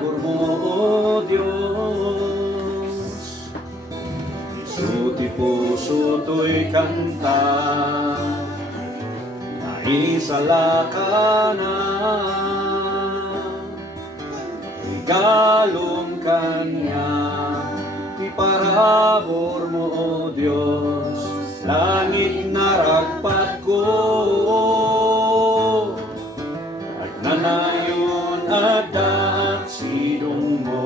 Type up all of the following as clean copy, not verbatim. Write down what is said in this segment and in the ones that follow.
parabur mo, O Diyos. Isuti puso to'y kanta, naisala na. Regalong kanya, iparabor mo, O Diyos. Langit na ragpat ko, at nanayon at sidong mo.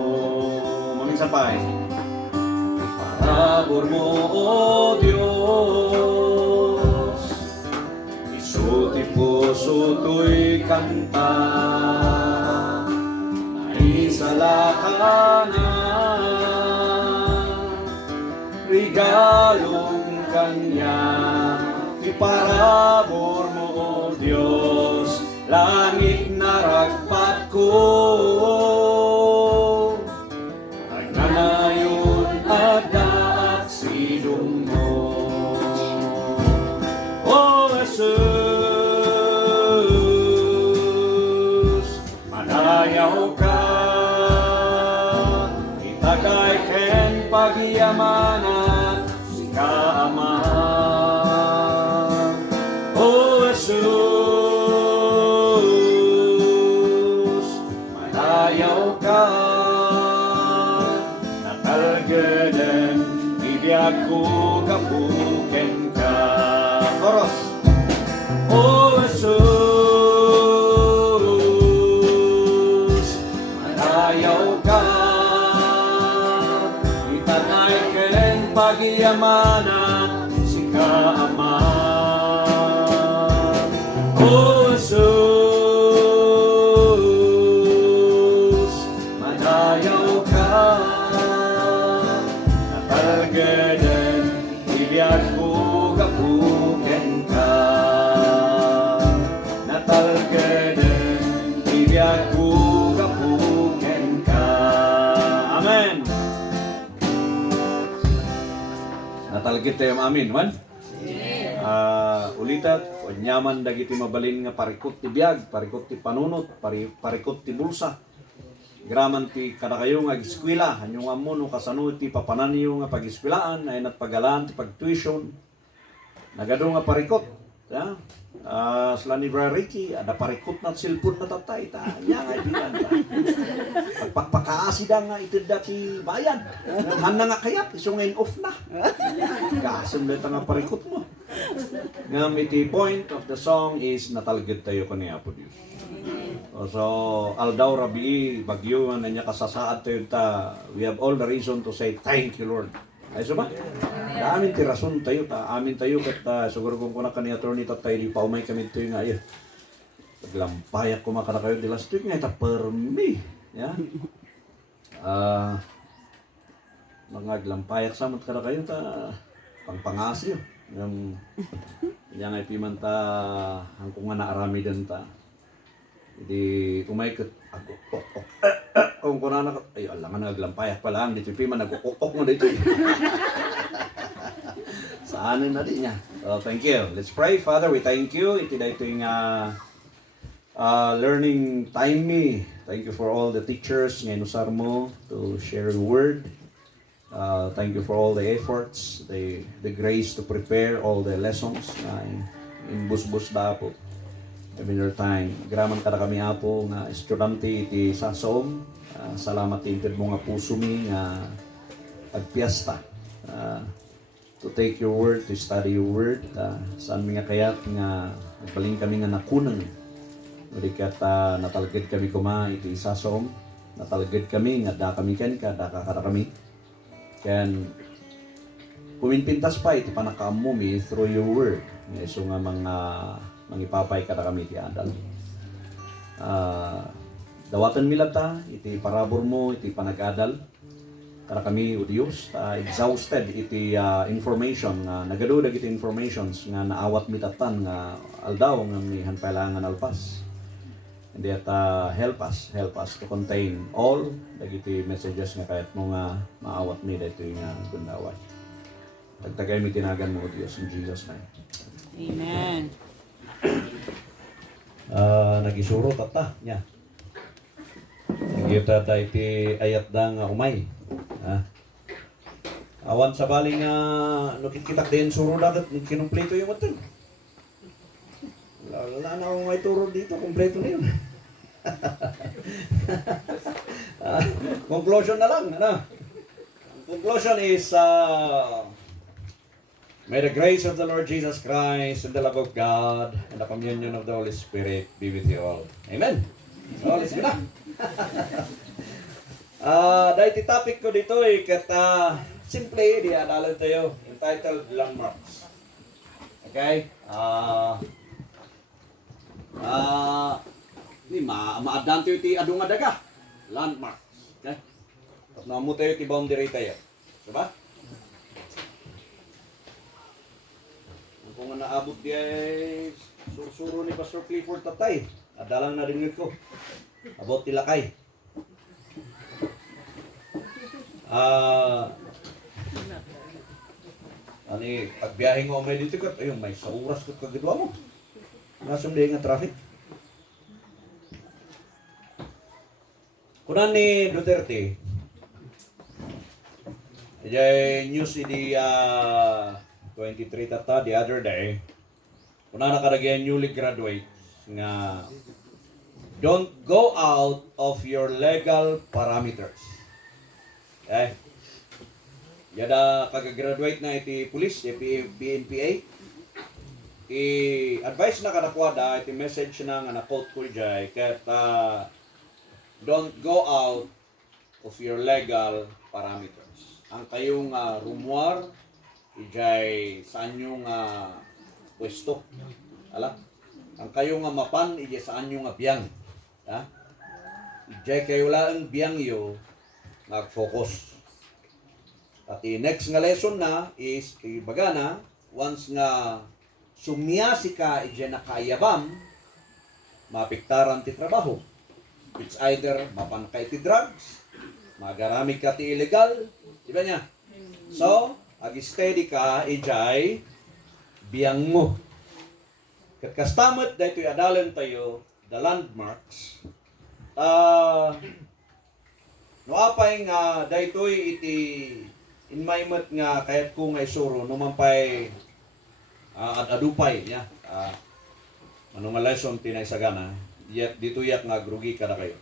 Maminsapay. Parabor mo, O Diyos. Isuti puso to'y kanta, naisala na. Regalong kanya, iparabor mo, O Diyos. Langit na ragpat ko, ay nanayon at sidong mo. O Jesus, manayaw ka, itagay ken pagyamanan, sika Ama. O Jesus, manayaw ka, natalgeden, bibiyag ko kapuken ka. Koros. O Jesus, manayaw ka, itanay ken pagyamanan, sika Ama. O Jesus, manayaw ka, natalgeden, bibiyag ko kapuken ka. Natalgeden, bibiyag ko kapuken ka. Amen. Natalgit tayo amin, man? Ulitat, nyaman dagiti mabalin nga parikot ti biyag, parikot ti panunot, parikot ti bulsa. Graman ti kada kayo nga eskwela, hanyong amuno kasano ti papanan niyo nga pag-eskwelaan, ay natpagalan ti pag-tuition. Nagado nga parikot. Ya? Sila ni Brother Ricky, ada parikot na silpon na tatay. Nya nga ibigan ta. Pagpakaasida nga itid dati bayan. Handa nga kayat, isong off na. Gasam na nga parikot mo. Ngam iti point of the song is natalgid tayo kaniya po Diyos. So, aldaw rabi, bagyo na niya kasasaad tayo ta. We have all the reason to say thank you Lord. Ay so ba? Amin ti rason tayo ta. Amin tayo kat siguro kung kuna kani attorney tatay di paumay kami tayo nga ayo. Paglampayak ko makara kayo di last week nga ita permi. Ya. Mga glampayak samot kada kayo ta pangpangasyo. Yung yang ay pimanta hangkong nga naarami din ta. Hindi umaykot ako. Kung kuna na ay alangan naglampayak pa lang dito piman nagukok mo dito. Saan na din niya. So thank you. Let's pray. Father, we thank you. Iti dito yung learning time me. Thank you for all the teachers ngayon usar mo to share the word. Thank you for all the efforts, the grace to prepare all the lessons in bus-bus da po. Every time. Graman kada kami apo nga estudyante iti sasom. Salamat tinted mo nga puso mi nga agpiesta. To take your word, to study your word. Saan mi nga kayat nga nagbaling kami nga nakunang. Ulikat natalagid kami kuma iti sasom. Natalagid kami nga da kami ken ka da kada kami. Ken puminpintas pa iti panakaammo mi through your word. So nga mga mangipapay kada kami iti adal. Dawatan mi ta iti parabur mo iti panag-adal. Kada kami o Dios exhausted iti information nga nagado dagiti informations nga naawat mi tatan nga aldaw nga mi hanpailangan alpas. And that help us to contain all dagiti messages nga kayat mo nga maawat mi dito nga gundaway. Tagtagay mi tinagan mo o Dios in Jesus name. Amen. Nagisuro tata nya. kita dayti ayat da nga umay. Awan sa baling nakikitak din suro dagat, kinumpleto yung matan. Wala na akong may turo dito, kumpleto na yun. Conclusion na lang, ano? Conclusion is, may the grace of the Lord Jesus Christ and the love of God and the communion of the Holy Spirit be with you all. Amen. So, let's go na. Dahil topic ko dito ay simple, di adalan tayo, entitled Landmarks. Okay? Maaddan tayo ti adong adaga. Landmarks. Okay? At namo tayo ti boundary tayo. Diba? Kung naabot di ay sursuro ni Pastor Clifford tatay, adalang narinig ko. Abot tilakay. Pagbiyahe ko may dito kat, ayun, may sa oras ko kagidwa mo. Nasumday nga traffic. Kunan ni Duterte, ay news di 23 tata the other day, kuna nakalagay newly graduate nga don't go out of your legal parameters. Okay? Yada kagagraduate na iti police, iti PNPA. I-advise na kanakwada, iti message na nga na-quote ko dyan, kat don't go out of your legal parameters. Ang kayong rumuar, ijay saan yung pwesto. Ala? Ang kayong mapan, ijay saan yung biyang. Ijay kayo lang biyang yo, nag-focus. At next nga lesson na is, bagana, once nga sumiyasi ka, ijay nakayabam, mapiktaran ti trabaho. It's either mapan ka ti drugs, magarami ka ti illegal, di ba niya? So, ag-steady ka, ijay, biyang mo. Kastamat, dahil ito'y adalan tayo, the landmarks. Noapay nga, dahil ito'y iti, inmaymat nga, kahit kung ay suro, numampay, at adupay niya. Anong lesson tinaysagana, yet dito yak nga grugi ka na kayo.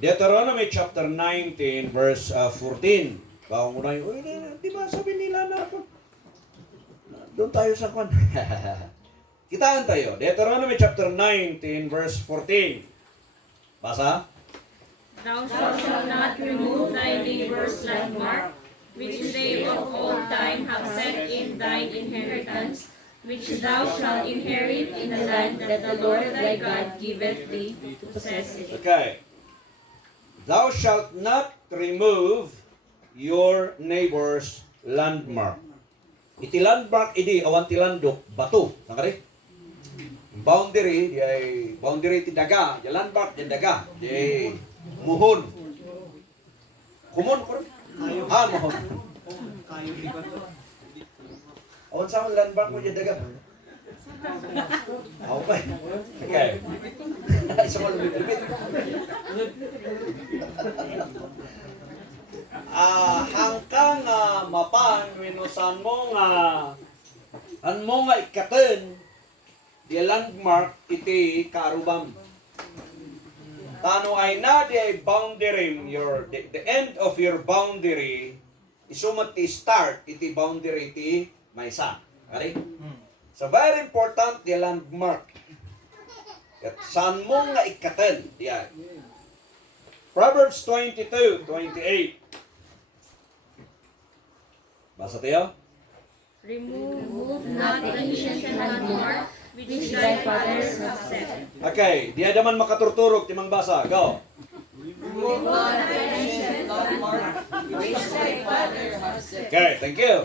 Deuteronomy chapter 19 verse 14. Bawang unay, di ba sabi nila na ako? Doon tayo sa kwan. Kitaan tayo. Deuteronomy chapter 19 verse 14. Basa? Thou shalt not remove thy neighbor's landmark, which they of old time have set in thine inheritance, which thou shalt inherit in the land that the Lord thy God giveth thee to possess it. Okay. Thou shalt not remove your neighbor's landmark. Iti landmark, idi, awan ti landok, bato. Nakari? Boundary, di ay, boundary ti daga. Di landmark, di daga. Di muhon. Kumon, kurang? Muhon. Awan sa mga landmark mo dyan dagat. Okay. Okay. Isa mo lumit-lumit. Hangkang mapan, winusan mo nga ikaten, di landmark iti karubam. Tano ay na di ay boundary, the end of your boundary, isumat ti start iti boundary iti maysa. Okay? So very important di landmark. At saan mo nga ikaten diyan. Proverbs 22:28. Basa tayo? Remove not the ancient landmark which thy fathers have set. Okay, di ada man makaturturog timang basa. Go. Remove not the ancient landmark which thy fathers have set. Okay, thank you.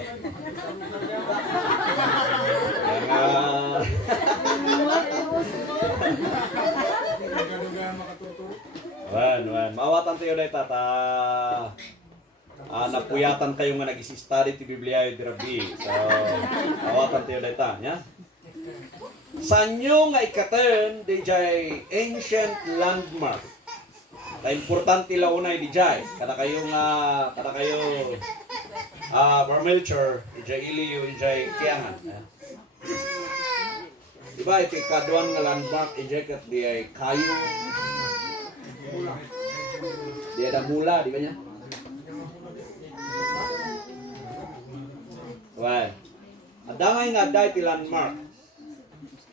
Wan. Mawatan tayo dahil tata. Napuyatan kayo nga nag-study ti Biblia di Rabbi. So, mawatan tayo dahil ta. Saan nyo nga ikaten di jay ancient landmark? Na importante la unay di jay. Kada kayo Barmelcher, ijay iliyo, ijay kiyangan. Diba, iti kaduan nga landmark, ijay kat di ay kayo. Di ada mula, di ba niya? Well, adangay nga da iti landmark.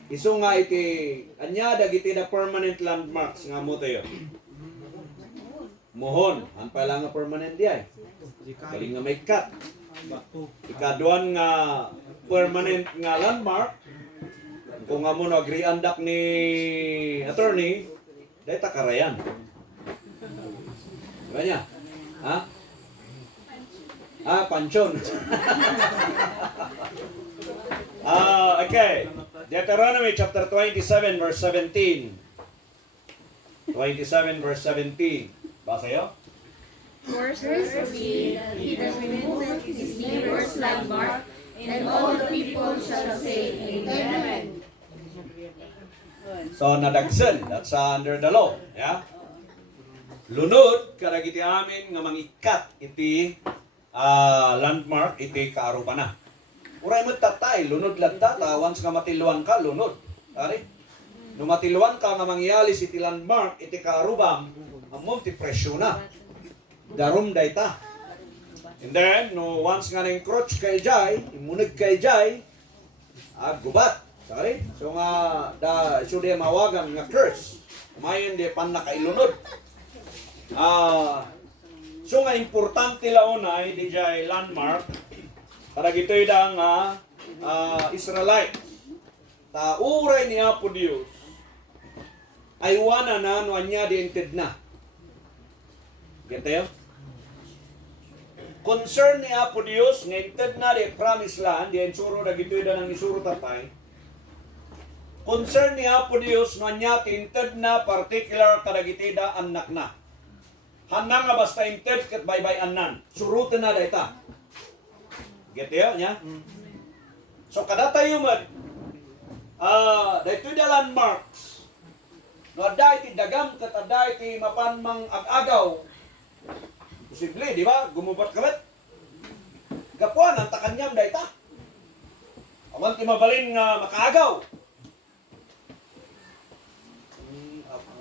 Iso nga iti, anya dagiti da permanent landmarks nga mo tayo. Mohon, ang pala nga permanent di ay. Galing nga may cut. Ikaduan nga permanent nga landmark, kung nga mo nag-reandak ni attorney, dahil takarayan. Diba niya? Ha? Pansyon. Okay. Deuteronomy chapter 27 verse 17. 27 verse 17. Basa yun? Cursed be he that removeth his neighbor's landmark, and all the people shall say, Amen. So, nadagsan. That's under the law. Yeah? Lunod, karagiti amin nga mangikat iti landmark, iti kaarupa na. Uray mo tatay, lunod lang tata, once nga matiluan ka, lunod. Ari? Nung matiluan ka nga mangyalis iti landmark, iti kaarubam, ang multi-presyo na. Darum dayta. And then, no, once nga na-encroach kay Jai, imunig kay Jai, gubat. Sorry? So nga, so di mawagan nga curse. Mayon di pan nakailunod. So nga, importante launay, di Jai landmark, para gito'y da nga Israelite. Uray niya po Diyos, ay wana na, no anya di inted na. Get tayo? Concern niya po Diyos, ngayon na di promise land, di insuro na gito'y da ng isuro tatay. Concern niya po Diyos, no niya tinted na particular kadagitida anak na. Hanang nga basta inted kat baybay anan. Surutin na da ita. Get tayo niya? So kada tayo man, dahito da landmarks, no ada iti dagam kat ada iti mapanmang ag-agaw. Posible, di ba? Gumubat kabat. Gapuan, ang takanyam da ita. Awan ti mabalin nga makaagaw.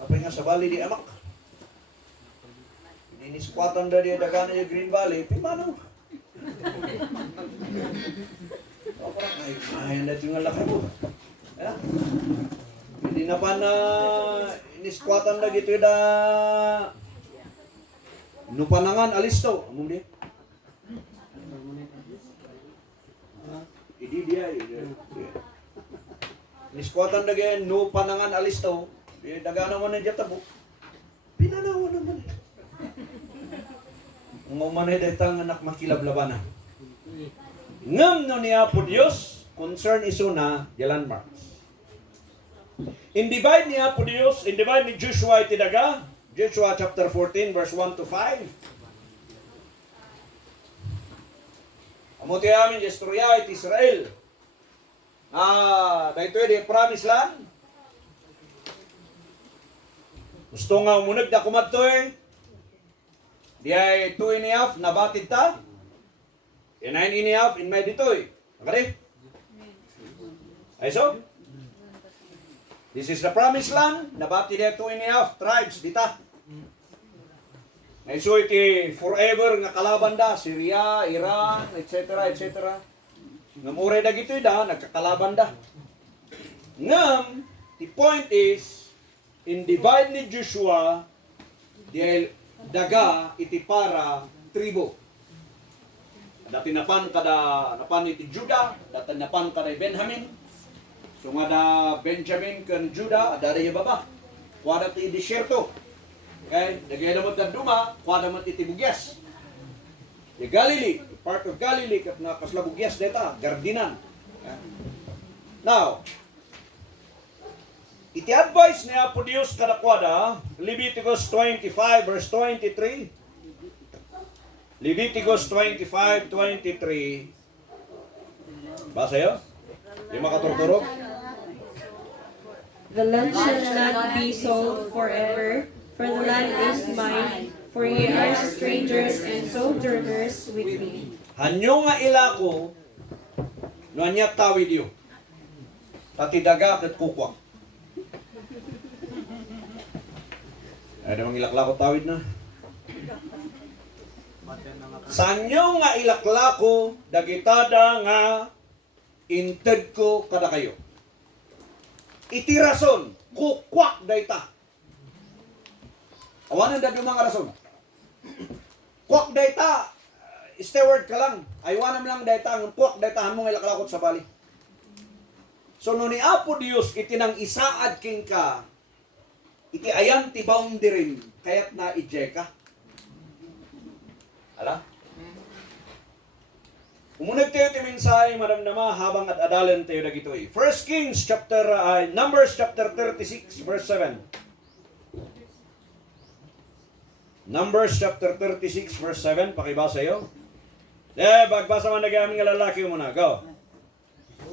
Apay nga sa Valley di amak. Diniskwatan da di dagana yung Green Valley. Pimano? Ay, natin nga laki mo. Hindi na pa na iniskwatan da gito da nupanangan alisto. Among di? Idi dia. Iniskwatan da gaya nupanangan alisto. Dagana mo na dyan tabo. Pinanawa naman eh. Ngumanay datang anak makilablabanan. Ngam no niya po Diyos, concern iso na landmarks. Individe niya po Diyos, individe ni Joshua iti daga, Joshua chapter 14 verse 1 to 5. Amuti amin istorya iti Israel. Dahito di promise land. Gusto nga umunag na kumadtoy. Di ay 2.5 nabatid ta. Di 9.5 in may ditoy. Okay? Ay so? This is the promised land. Nabatid ay 2.5 tribes dita. Ay so iti forever nga kalaban da. Syria, Iran, etc. etc. Ngamuray na gito'y da. Nagkakalaban da. Ngam, the point is, in divide ni Joshua, di daga iti para tribo. Dati napan iti Judah, dati napan kada Benjamin. So nga da Benjamin kan Judah, adari baba. Kuwada ti disyerto. Okay, dagay naman ka duma, kuwada man iti bugyas. Di Galilee, part of Galilee kat nakasla bugyas deta, gardinan. Okay. Now, iti advice niya po Diyos kadakwada, Leviticus 25 verse 23. Leviticus 25:23. Basa yun? Di makaturturog? The land shall not be sold forever, For the land is mine, for ye are strangers and sojourners with me. Hanyo nga ilako, no anya tawid yu. Tatidaga ket kukwak. Ay, namang ilaklako tawid na. Sanyo nga ilaklako, dagitada nga inted ko kada kayo. Iti rason, kukwak dayta. Awanan da mga rason. Kwak dayta, steward ka lang. Aywanam lang dayta, ang kwak dayta, hamong ilaklakot sa bali. So, no ni Apo Dios, iti nang isaad king ka, iti ayan ti boundary, kaya't na ijeka. Ala? Umunag tayo ti minsay, madamdama, habang at adalan tayo dagito eh. 1 Kings chapter, Numbers chapter 36, verse 7. Numbers chapter 36, verse 7. Pakibasa yun. Bagbasa man nag-aaming nga lalaki muna. Go.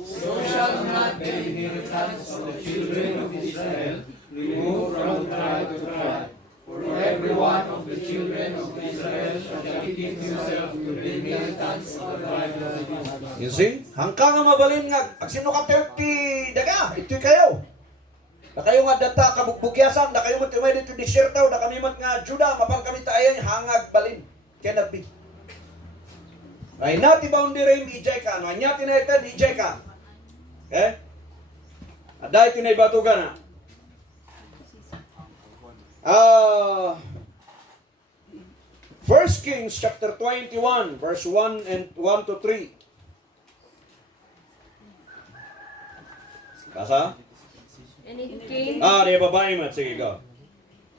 So shall not the inheritance of the children of Israel remove from tribe to tribe. For every one of the children of Israel shall keep himself to the inheritance of the tribe of Israel. You see? Hangka nga mabalin nga. Sino ka 30 daga? Ito'y kayo. Da kayo nga data kabugbugyasan. Da kayo matimay dito disyertaw. Da kami mat nga Juda. Mapang kami tayo hangag balin. Cannot be. Ay nati boundary ijay ka. No, nyati na ito ijay ka. Okay? Aday tinay batugan na. 1 Kings chapter 21 verse 1 and 1 to 3. Kasa? And it came, Di babae mat. Sige, go.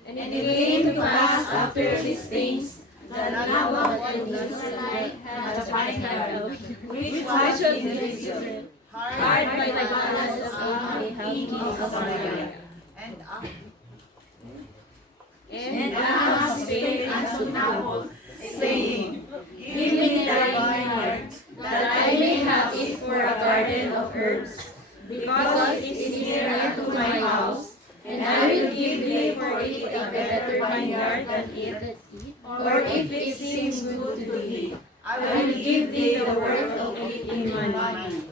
and it came to pass after these things that Labawig and Minac had a fine cattle, which was in Israel, hard by the palace of king of Syria. And Ahab spake unto Nabal, saying, Give me thy vineyard, that I may have it for a garden of herbs, because it is near unto my house, and I will give thee for it a better vineyard than it, or if it seems good to thee, I will give thee the worth of it in money.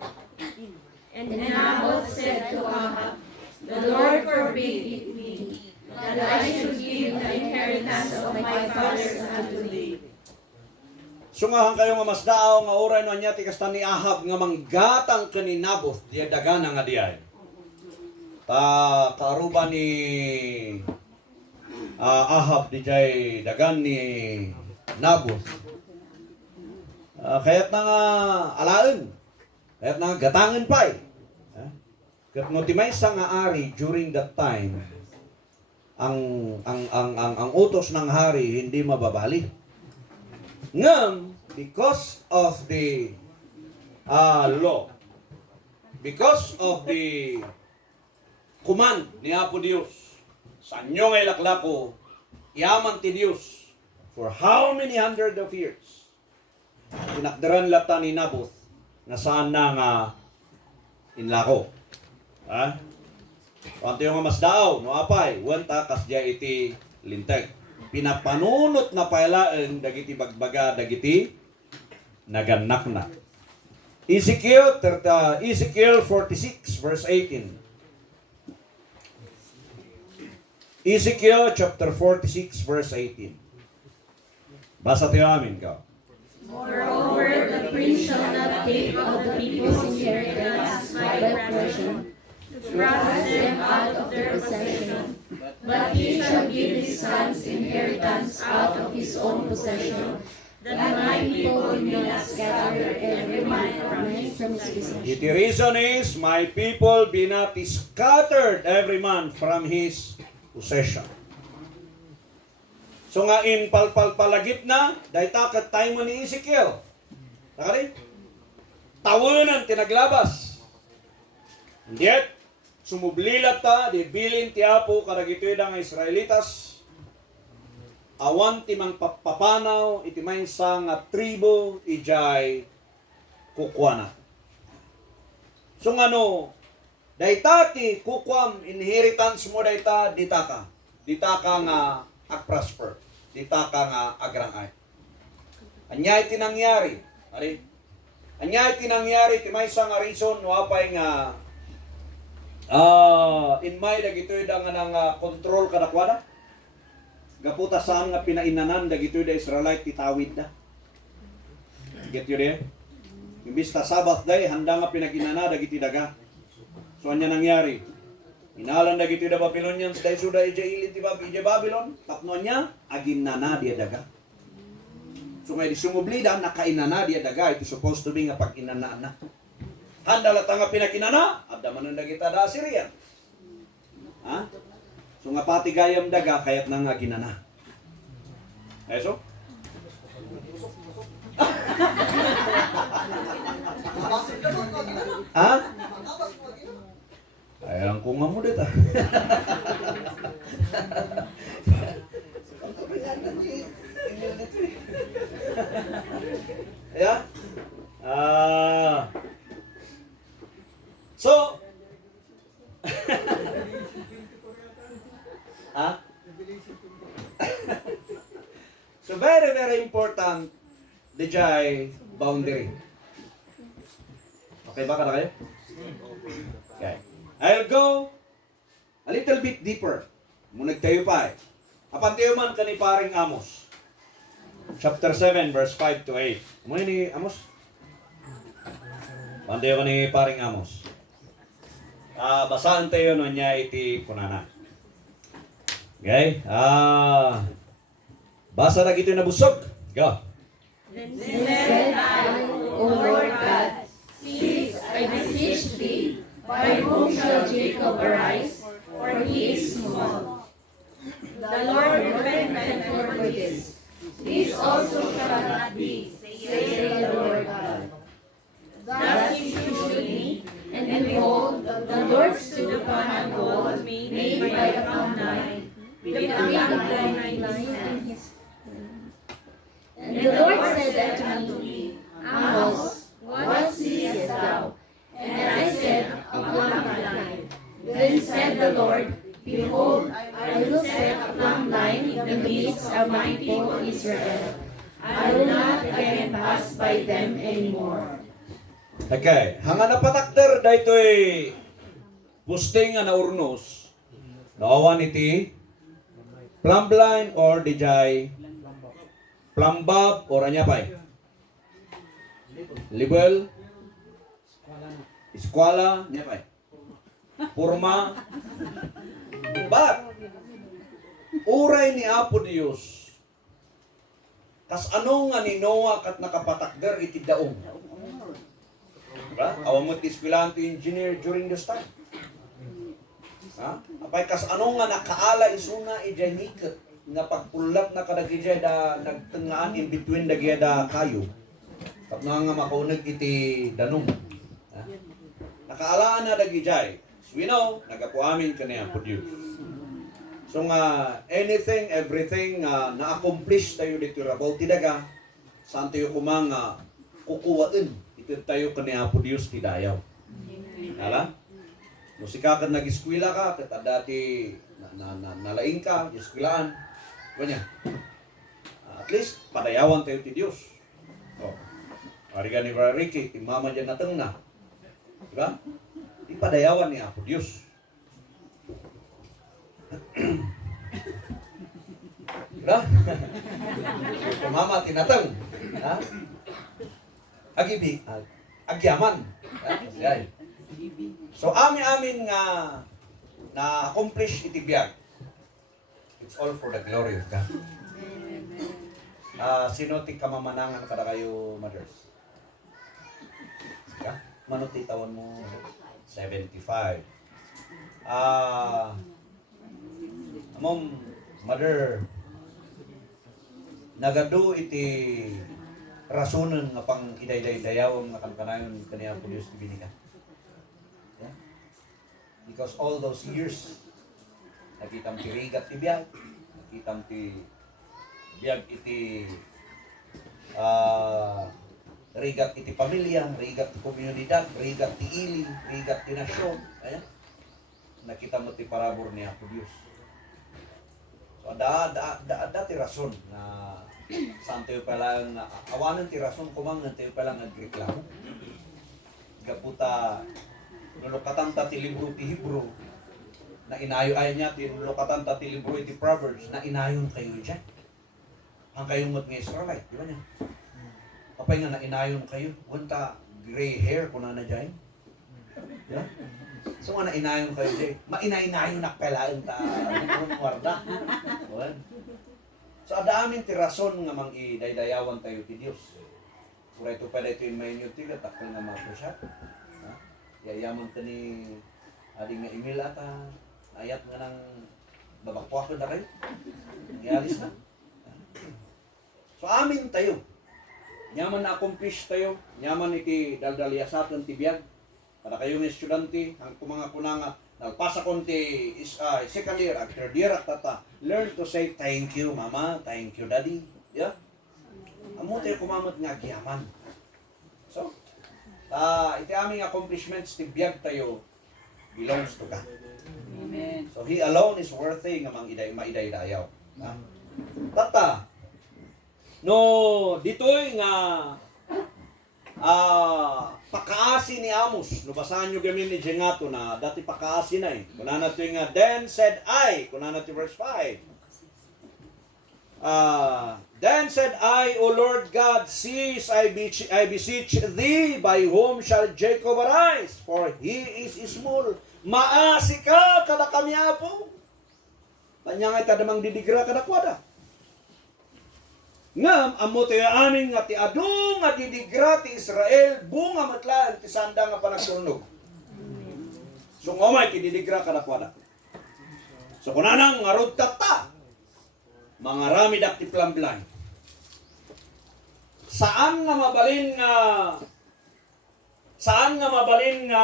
And Nabal said to Ahab, The Lord forbid it me, that I should give the inheritance of my fathers unto thee. Sungahan kayo nga mas daaw nga oray no anya ti kastan ni Ahab nga manggatang kani Naboth diya dagana nga diay. Ta kaaruba ni Ahab di jay dagan ni Naboth. Kaya't na nga alaen. Kaya't na nga gatangan pa eh. Kat no ti maysa nga ari during that time ang utos ng hari hindi mababali. Ngam, because of the law, because of the command ni Apo Dios, sa inyo nga ilaklako, yaman ti Dios, for how many hundred of years, pinakdaran lata ni Naboth, na saan na nga inlako. Ha? Panto yung mas daaw, no apay, wanta kasya iti lintag. Pinapanunot na pailaan, dagiti bagbaga, dagiti naganak na. Ezekiel 46 verse 18. Ezekiel chapter 46 verse 18. Basa tayo amin ka. Moreover, the prince shall not take of the people's inheritance by oppression, to thrust them out of their possession, but he shall give his sons inheritance out of his own possession, that my people may not scatter every man from his possession. The reason is, my people be not scattered every man from his possession. So nga in palagip na, dahil takat tayo mo ni Ezekiel. Nakari? Tawanan tinaglabas. Yet, sumublilat ta, di bilin ti Apo, karagitoy da nga Israelitas, awan ti mang papapanaw, iti maysa nga tribo, ijay kukwana. So nga no, dahil ti kukwam, inheritance mo dahil dita ka. dita ka nga ag-prosper. Dita ka nga agrangay. Anyay tinangyari. Ari. Anyay tinangyari ti may nga reason no apay nga in may dagitoy da nga nang control kadakwada. Gaputa saan nga pinainanan dagitoy da Israelite titawid na. Get you there? Imbis ta Sabbath day handa nga pinaginana dagiti daga. So anya nangyari? Inalan dagiti da Babylonians dahil suda ija ilit ti Babylon, tapno niya aginana dia daga. So may sumublida nakainana dia daga, ito supposed to be nga pag-inanaan na. Handa lata nga pinakinana, adda man dagita da Assyrian. Ha? So nga pati gayam daga kayat na nga ginana. Eso? Ha? Ayan ko nga mo dito. Yeah? So, so very, very important the Jai boundary. Okay ba kada kayo? Okay. I'll go a little bit deeper. Munag tayo pa eh. Apan tayo man kani paring Amos. Chapter 7, verse 5 to 8. Muna ni Amos? Pantayo ko ni paring Amos. Basaan tayo no niya iti kunana. Okay? Basa na gito na busog. Go. Then said I, O Lord God, see, I beseech thee, by whom shall Jacob arise? For he is small. The Lord repented for this. This also shall not be, saith the Lord God. Thus he shewed me, and behold, the Lord stood upon a wall made by a fountain, with a big line in his. And the Lord said unto me, Amos, what seest thou? And I said, a plumb line. Then said the Lord, behold, I will set a plumb line in the midst of my people Israel. I will not again pass by them anymore. Okay, hanga napatakder daytoy busting nga naurnos. Naawan iti plumb line or dijay plumbab or anya pay. Level eskwela nya pay. Purma. But uray ni Apo Dios. Kas ano nga ni Noah kat nakapatakder iti daong. Diba? Awan mo tiskwilahan to engineer during this time. Ha? Apay kas ano nga nakaala isuna ijay niket nga pagpulap na kadagijay da nagtengaan in between dagya da kayo. Tap nga makaunag iti danong. Ha? Nakaalaan na dagijay. So we know, nagapuamin ka niya po Diyos. So nga, anything, everything na-accomplish tayo dito rabaw tidaga, saan tayo kumang kukuwain. Ito tayo ka niya po Diyos tidayaw. Nala? Musika ka nag-eskwila ka, kat dati nalaing ka, eskwilaan. Kanya. At least, padayawan tayo ti Diyos. Oh. Pariga ni Brother Ricky, imama dyan natang na. Diba? Ipadayawan ni Apo Diyos. Diba? Imama tinatang. Ha? Agibi. Agyaman. Ha? So, amin nga na-accomplish iti biyag. It's all for the glory of God. Sino ti kamamanangan kada kayo, mothers? Sige, manuti tawan mo 75. Mom, mother, nagadu iti rasonon nga pang iday-dayawang nga kankanayon kaniya po Diyos tibinika. Yeah? Because all those years, nakitam ti rigat ti biyag, nakitam ti biyag iti rigat iti pamilya, rigat ti komunidad, rigat ti ili, rigat ti nasyon. Ayan. Nakita mo ti parabur ni Apo Diyos. So, dati rason na saan tayo palang awanan ti rason kumangan tayo palang nagreklamo. Gaputa nulokatan ta ti libro ti Hebrew na inayo ay niya ti nulokatan ta ti libro ti Proverbs na inayon kayo dyan. Ang kayong mat ng Israelite, di ba niya? Kapay nga na inayon kayo, wanta gray hair kung na dyan. Yeah? So nga na inayon kayo dyan. Mainainayon na kailangan ta warda. So adaamin ti rason nga mang idaydayawan tayo ti Diyos. Kura ito pala ito yung may inyo tiga, takal nga mako siya. Yayaman ka ni ading nga email ata, ayat nga ng babakwa ko na kayo. Ialis na. So amin tayo. Nyaman na accomplish tayo. Nyaman iti daldalyasatan ti biyag. Para kayong estudyante, ang kumanga kunanga, nagpasa kon ti second year, third year, tata, learn to say thank you mama, thank you daddy. Yeah? Amo tayo kumamot nga giyaman. So, iti aming accomplishments ti biyag tayo belongs to God. Amen. So He alone is worthy nga maiday-dayaw. Tata, no ditoy nga pakaasi ni Amos. Lubasan nyo gamin ni Jengato na dati pakaasi na eh. Kuna na ito nga, then said I. Kuna na ito verse 5. Then said I, O Lord God, cease, I beseech thee, by whom shall Jacob arise? For he is small. Maasi ka, kada kami apo. Tanyangay kadamang didigra kada kwada. Ngam, amo tayo amin nga ti adong nga didigra ti Israel, bunga matlaan ti sanda nga panagturnog. So ngomay ti didigra kada kwada. So kunanang nga rod tata, mga ramid ak ti plamblay. Saan nga mabalin nga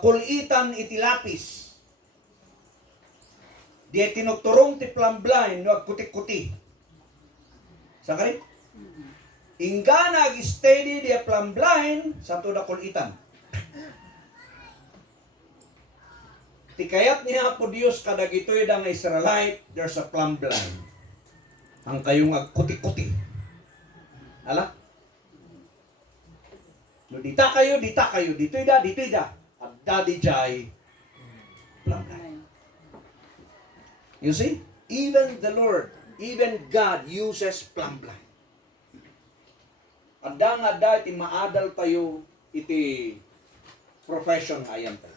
kulitan iti lapis. Di tinugturong ti plamblay no agkuti-kuti. Saan ka rin? Ingga nag-steady di plamblay sa to da kulitan. Ti kayat niya po Diyos kadagitoy da nga Israelite, there's a plamblay. Ang kayong agkuti-kuti. Ala? No, dita kayo, dito'y da. At dadi jay, plamblay. You see? Even the Lord, even God uses plamblay. Adda iti maadal tayo iti profession ayan tayo.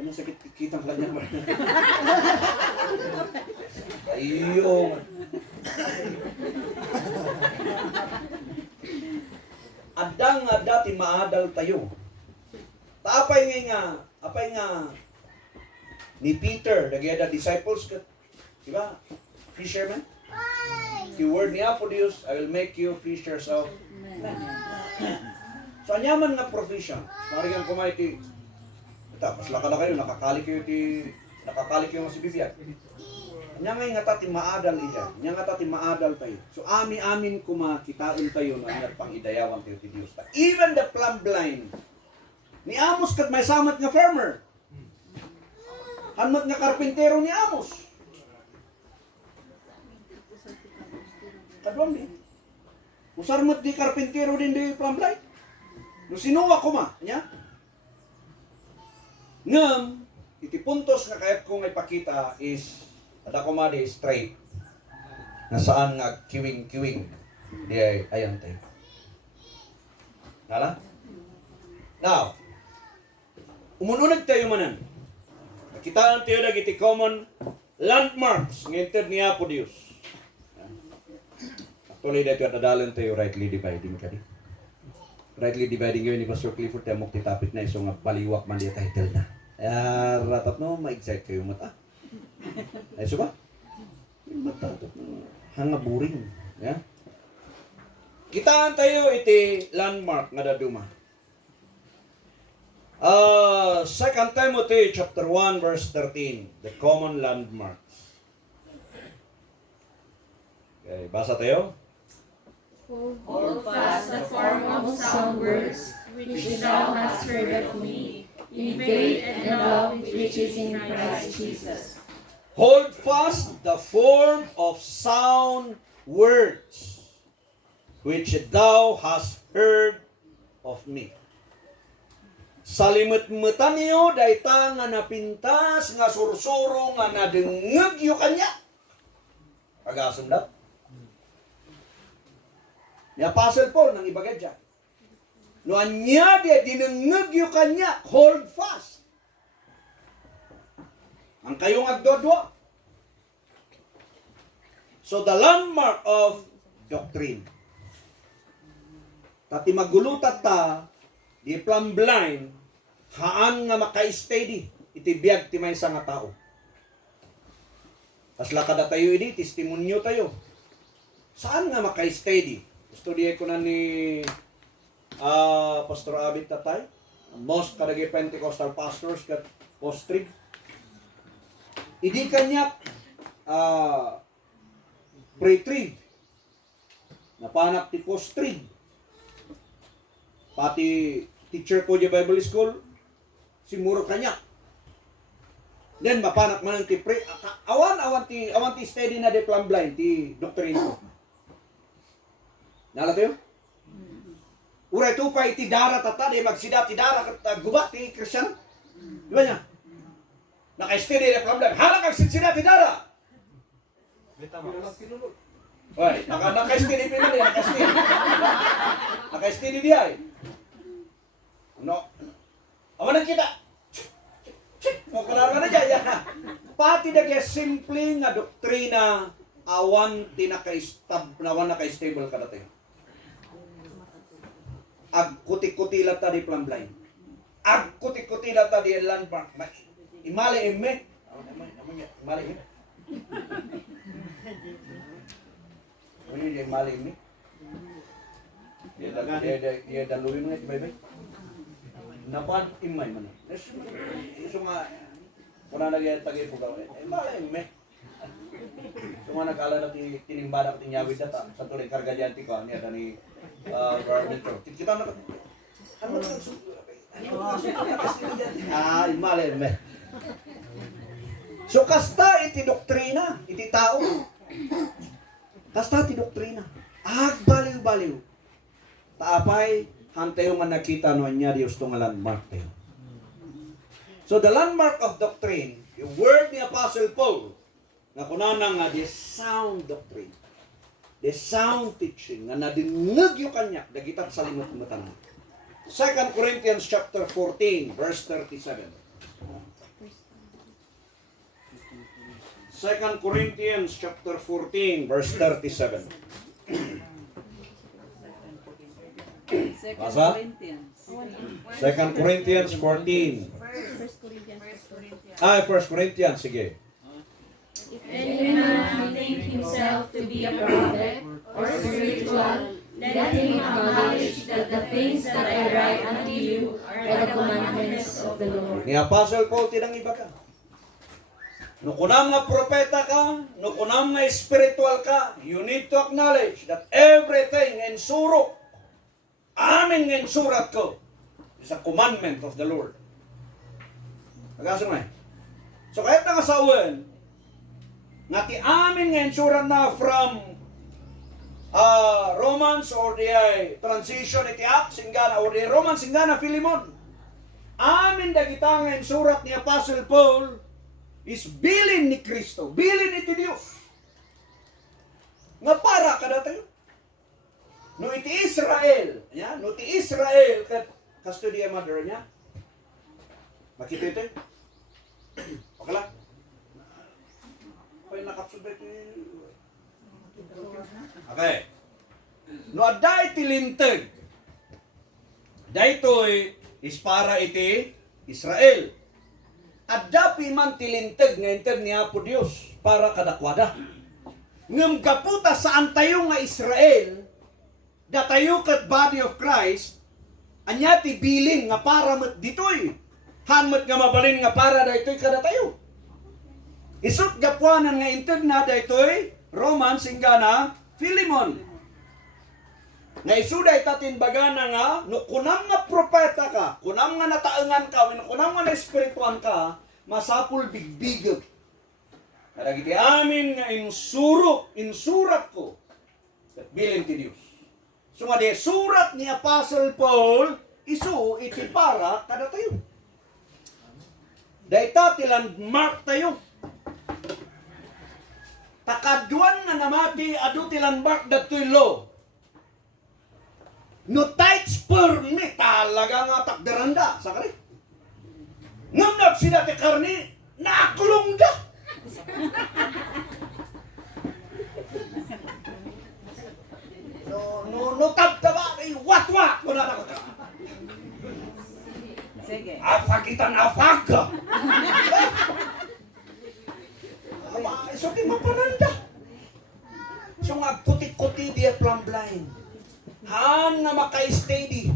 Ano sakit kitang kanya ba? Ayun. Adda ti maadal tayo. Apay nga ni Peter, nagyada disciples ka, di ba? Fisherman? The word niya po Diyos, I will make you fishers of men. So, anyaman nga profession. Marigang kumay ti, mas laka na kayo, nakakali kayo nga si Bibiyag. Anyangay nga tati maadal iya, anyang nga tati maadal tayo. So, amin kumakitain tayo na anyat pang idayawan tayo ti Diyos. Even the plumb blind, ni Amos kat may samat nga farmer. Hanmat nga karpintero ni Amos. Kadwang di. Usarmat di karpintero din di plamblay. No sinuwa ko ma. Nya? Ngam, iti puntos nga kayat kong ipakita is, ada ko ma di straight. Nasaan nga kiwing-kiwing. Di ay, ayan tayo. Nala? Now, umununag tayo manan. Kitaan tayo na iti common landmarks ngintid niya po Diyos. Actually, dahil yung nadalan tayo rightly dividing ka di. Rightly dividing yun ni Pastor Clifford tayo mong titapit na isong baliwak man di title na. Ratat no, ma-excite kayo mata. Ay, so ba? Yung mata, hanga boring. Yeah? Kitaan tayo iti landmark nga daduma. 2 Timothy chapter 1 verse 13, the common landmarks. Okay, basa tayo. Hold fast the form of sound words which thou hast heard of me, in faith and love which is in Christ Jesus. Hold fast the form of sound words which thou hast heard of me. Salimut-mutan niyo, dayta nga napintas, nga sursuro, nga nadengeg yu kanya. Agasundat. Ni Apostle Paul nang ibagay dyan. No anya dia dinengeg yu kanya, hold fast. Ang kayong agdodwa. So the landmark of doctrine. Tati magulutat ta, di plumb blind, haan nga maka-steady, itibiyag ti may nga tao. Kasla kada tayo ini, testimonyo tayo. Saan nga maka-steady? Studiye ko na ni Pastor Abit Tatay, most kadagi Pentecostal pastors kat postrig. Idi kanya pre-trig, napanak ti post-trig. Pati teacher ko di Bible School, simuro kanya. Then mapanak man ti pre, awan ti steady na de plumb blind ti doctrine ko. Nala tayo? Uray tu pa iti dara tata de magsida ti dara kat gubat ti Christian. Di ba niya? Naka-steady na plumb blind. Hala kag sida ti dara. Oy, naka-steady pa niya, naka-steady. Naka-steady di ay. No. Awan kita. Makular na dyan. Pati na kaya simple nga doktrina awan naka-stable ka natin. Ag kuti-kuti lata di plumb blind. Ag kuti-kuti lata di landmark. Imali ime. Imali ime. Ano yung imali ime? Iya daluin mo nga, bebe. Napan imay man. So nga, kuna nag-tagay po gawin. Imali ime. So nga nag-ala na tinimbada ko tinyawid na ta. Sa tuloy karga dyan ti ko. Niya ni Metro. Kita na ano na imali ime. So kasta iti doktrina, iti tao. Kasta iti doktrina. Baliw-baliw. Taapay, hantayo man nakita no niya Diyos itong landmark tayo. So the landmark of doctrine, yung word ni Apostle Paul, na kunanang nga the sound doctrine, the sound teaching, nga nadingag yung kanya, dagitan sa limot-mutan. 2 Corinthians chapter 14, verse 37. 2 Corinthians chapter 14, verse 37. Basa? 2 Corinthians 14. 1 Corinthians, sige. If any man think himself to be a prophet or spiritual, let him acknowledge that the things that I write unto you are the commandments of the Lord. Ni Apostle Paul tinang iba ka. No kunam nga propeta ka, no kunam nga spiritual ka, you need to acknowledge that everything in surok, amin nga surat ko, is a commandment of the Lord. Nagkasa mo eh. So kahit nangasawan, nga ti amin nga surat na from Romans or the transition iti Acts singana or the Romans singana Philemon. Amin dagita nga surat ni Apostle Paul is bilin ni Kristo, bilin iti Dios. Nga para kada tayo. No iti Israel, ya, no iti Israel kat kasto di mother niya. Makita ito. Okay lang. Pay nakapsud ito. Okay. No aday tilinteg. Daytoy is para iti Israel. Addapi man tilinteg nga inter niya po Dios para kadakwada. Ngem kaputa saan tayo nga Israel, datayo kat body of Christ, anya ti bilin nga para met ditoy. Hanmet nga mabalin nga para daytoy kada tayo. Isut gapuanan nga inter na daytoy Romans ingana Philemon. Nga isuday tatin baga na nga, no, kunam nga propeta ka, kunam nga nataengan ka, kunam nga na-espirituan ka, masapul bigbigag. Kada kiti amin nga insurat ko, at bilin ti Diyos. So nga di, surat ni Apostle Paul, isu iti para kada tayo. Dayta ti landmark tayo. Takaduan nga namati, adu ti landmark datoy law. No tight sperm ni talaga nga takderanda sa kari. Ngamnap sila ti karni, naakulong da. No tabtaba, wat-wat mo na ako. Sige. Afagitan afag ka. So di mapananda. So nga puti-kuti di plum blind. Han na maka-steady.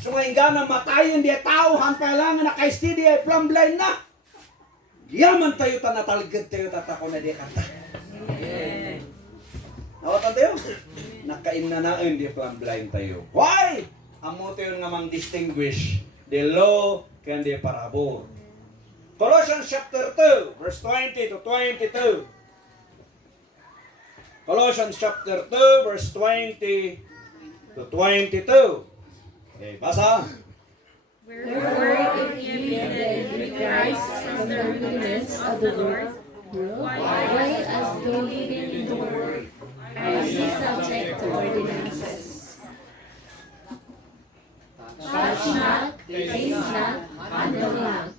So nga inga na matayin di tao, han kailangan naka-steady ay plum blind na. Yaman tayo tanatalgad tayo tatako na di kata. Nawatan tayo? Nakaimnanain di plum blind tayo. Why? Amo tayo nga mang distinguish the law can the parabur. Colossians chapter 2, verse 20 to 22. Colossians chapter 2, verse 20 to 22. Okay, basa. Wherefore, if ye be dead with Christ from the rudiments of the Lord, Why, as though living in the world, are ye subject to ordinances? Touch not, taste not, handle not.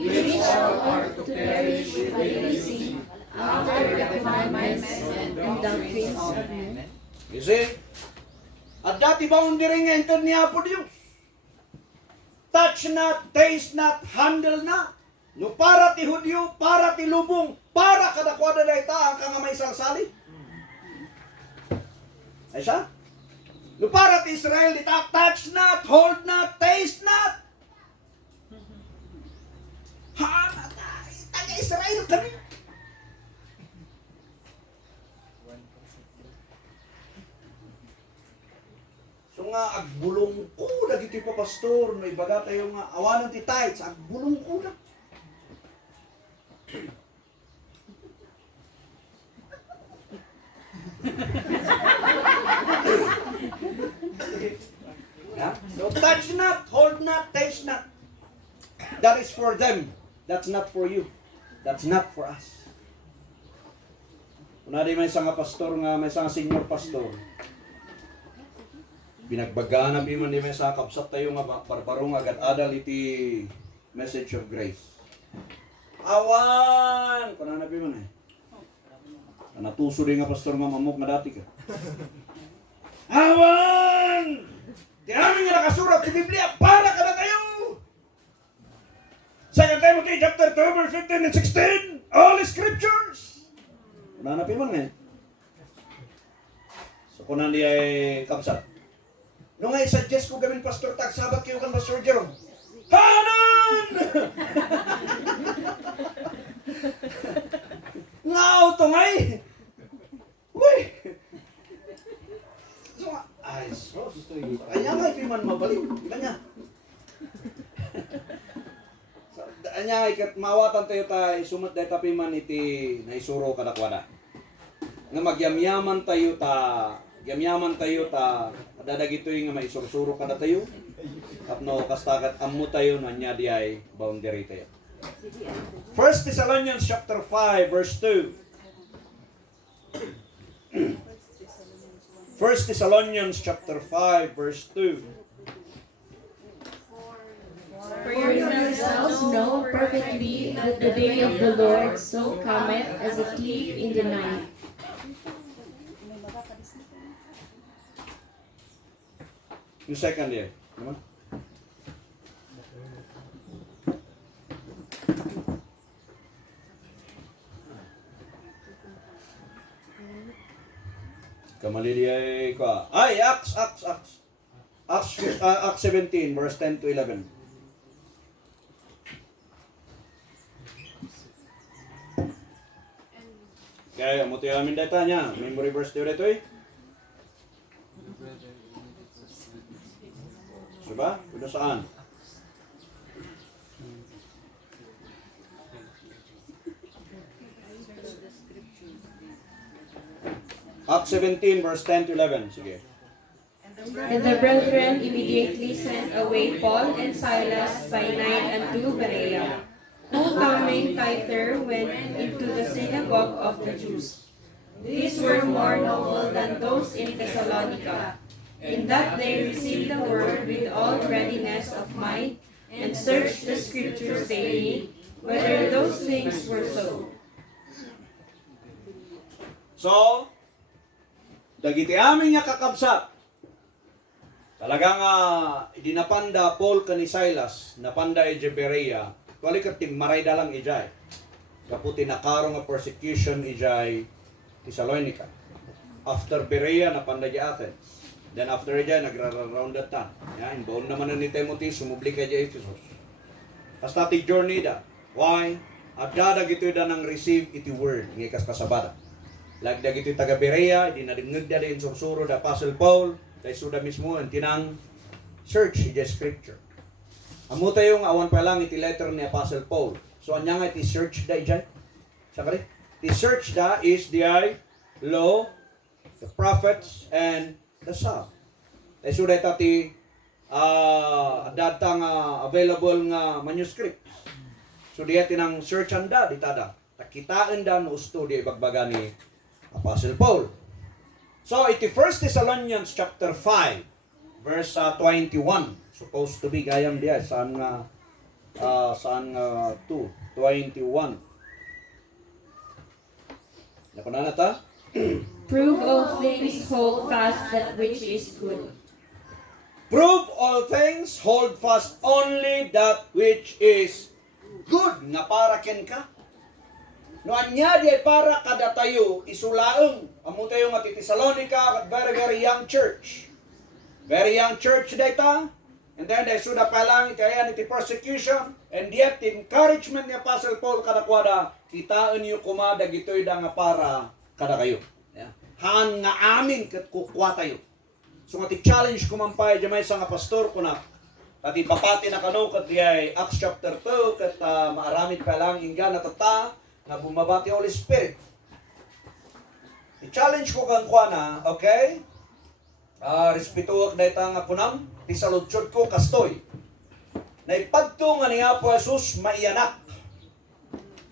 Which all are to perish with using after the commandments and doctrines of men. You see? At dati boundary nga ito niya po Diyos. Touch not, taste not, handle not. No para ti Hudyo, para ti lubong, para kadakwada na ita ang kanga may salsali. Ay siya? No para ti Israel, ita touch not, hold not, taste not. Ha, taga-Israel kami. So nga, agbulong ko, lagi ti pa pastor, may baga tayo nga, awanan ti tithes, agbulong ko na. Yeah? So touch not, hold not, taste not. That is for them. That's not for you. That's not for us. Kung may isang pastor nga, may isang senior pastor, binagbagaan ang biman di may sa kapsat tayo nga barbarong agad adal iti message of grace. Awan! Kung na biman eh. Natuso din nga pastor nga mamok nga dati ka. Awan! Di amin nga nakasurat sa Biblia para ka na tayo! 2 Timothy chapter 2 verse 15 and 16, all scriptures. Nanapin mo nga. So kung nandi ay kapsat. Nung ay suggest ko gawin Pastor Tag, sabat kayo kan Pastor Jerome. Hanan! Ngao to ngay! Uy! So ay sos. Kanya nga ipiman mabalik. Kanya. Anya ikat mawatan tayo tay sumat day tapi man iti naisuro kadakwada. Nga magyamyaman tayo ta dadagitoy nga maisursuro kada tayo. Tapno kastagat ammo tayo nanya di ay boundary tayo. 1 Thessalonians chapter 5 verse 2. 1 Thessalonians chapter 5 verse 2. For yourselves know perfectly that the day of the Lord so cometh as a thief in the night. Yung second year. Naman? Kamali di ay ko. Ay, Acts 17 verse 10 to 11. Kaya mo tayo amin data niya. Memory verse tayo dito eh. Diba? Kung saan? Acts 17 verse 10 to 11. Sige. And the brethren immediately sent away Paul and Silas by night unto Berea, who coming thither went into the synagogue of the Jews. These were more noble than those in Thessalonica, in that they received the word with all readiness of mind, and searched the scriptures daily, whether those things were so. So, dagiti amin nga kakabsat. Talagang idinapanda Paul kani Silas, napanda ije Berea. Kualikat maray dalang ijay. Kaputi nakaro nga persecution ijay Thessalonica. After Berea, napanda ije Athens. Then after ijay, nagra-round that time. Yan, baon naman ni Timothy, sumubli ka ije Ephesus. Hasta ti journey da. Why? Adada gito da nang receive iti word. Ngikas kasabada. Lagdag ito taga Berea, dinadingag da din sursuro da Apostle Paul, dahil suda mismo ang tinang search iti scripture. Amo tayo nga awan pa lang iti letter ni Apostle Paul. So anya nga iti search da ijay? Sakari? Iti search da is the law, the prophets, and the psalm. Dahil suda ito ti datang available nga manuscripts. So diya tinang search anda, ditada. Takitaan da no usto di bagbaga ni Apostle Paul. So, iti 1 Thessalonians chapter 5, verse 21. Supposed to be gayam diya. Saan 2, 21. Nakunan na ta? Prove all things, hold fast that which is good. Prove all things, hold fast only that which is good. Nga para ken ka. No anya di para kada tayo isulaeng. Amo tayo nga ti Thessalonica, very very young church. Very young church data. And then they suda pa lang itayan iti persecution, and yet the encouragement ni Apostle Paul kada kwada, kitaan niyo kumada gitoy da nga para kada kayo. Yeah. Han nga amin ket kukwa tayo. So nga ti challenge kumampay jamay sa nga pastor ko na pati papati na kano kat diay Acts chapter 2 ket maaramid pa lang ingga natata na bumabati Holy Spirit. I-challenge ko kang kuana, okay? Respetuak na itang apunam, tisaludsyod ko kastoy. Na ipagto nga ni Apo Jesus maiyanak.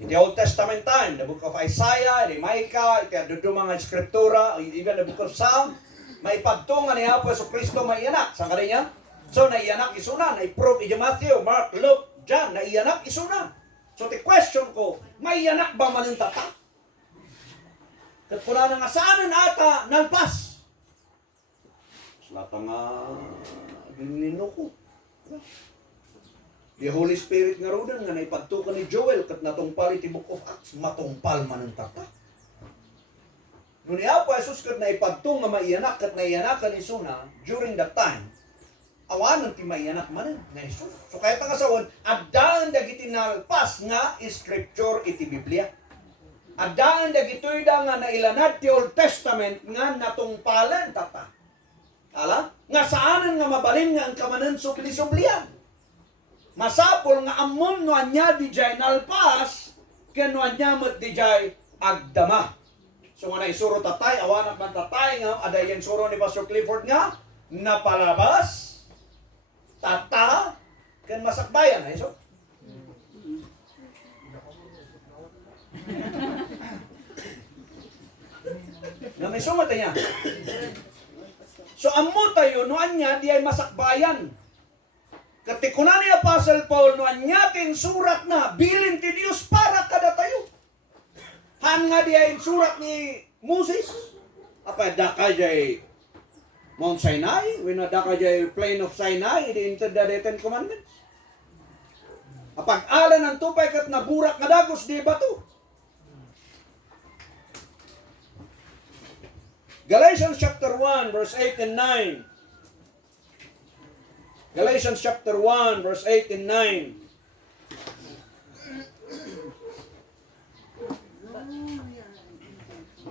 In the Old Testament time, the book of Isaiah, the Micah, iti adudu mga scriptura, even the book of Psalm, maipagto nga ni Apo Jesus Kristo maiyanak. Saan ka rin niya? So, naiyanak isuna, na-prove iti Matthew, Mark, Luke, John, naiyanak isuna. So, the question ko, maiyanak ba manintata? Kat kuna nga saan ata nalpas? Slata nga ginino ko. The Holy Spirit nga rodan nga naipagtukan ni Joel kat natungpal iti Book of Acts, matungpal manintata. Nung niya po Jesus kat naipagtung nga maiyanak kat naiyanakan ni Suna during that time, awanan ti maiyanak manin nga Jesus. So kaya nga sawon, adaan dagiti nalpas nga scripture iti Biblia. Adaan dagitoy da nga nailanad ti Old Testament nga natungpalan tata. Ala? Nga saanan nga mabalin nga ang kamanan sukli-sublian. Masapol nga amom no anya di jay nalpas ken no anya met di jay agdama. So nga naisuro tatay, awanan man tatay nga adayan suro ni Pastor Clifford nga napalabas tata ken masakbayan ay so. Na may sumata niya. So amo tayo no anya di ay masakbayan. Katikunan ni Apostle Paul no anya tin surat na bilin ti Dios para kada tayo. Han nga di ay surat ni Moses. Apa daka jay Mount Sinai, when daka jay plain of Sinai, di entered the Ten Commandments. Apag ala ng tupay kat naburak nga dagos di bato. Galatians chapter 1 verse 8 and 9. Galatians chapter 1 verse 8 and 9.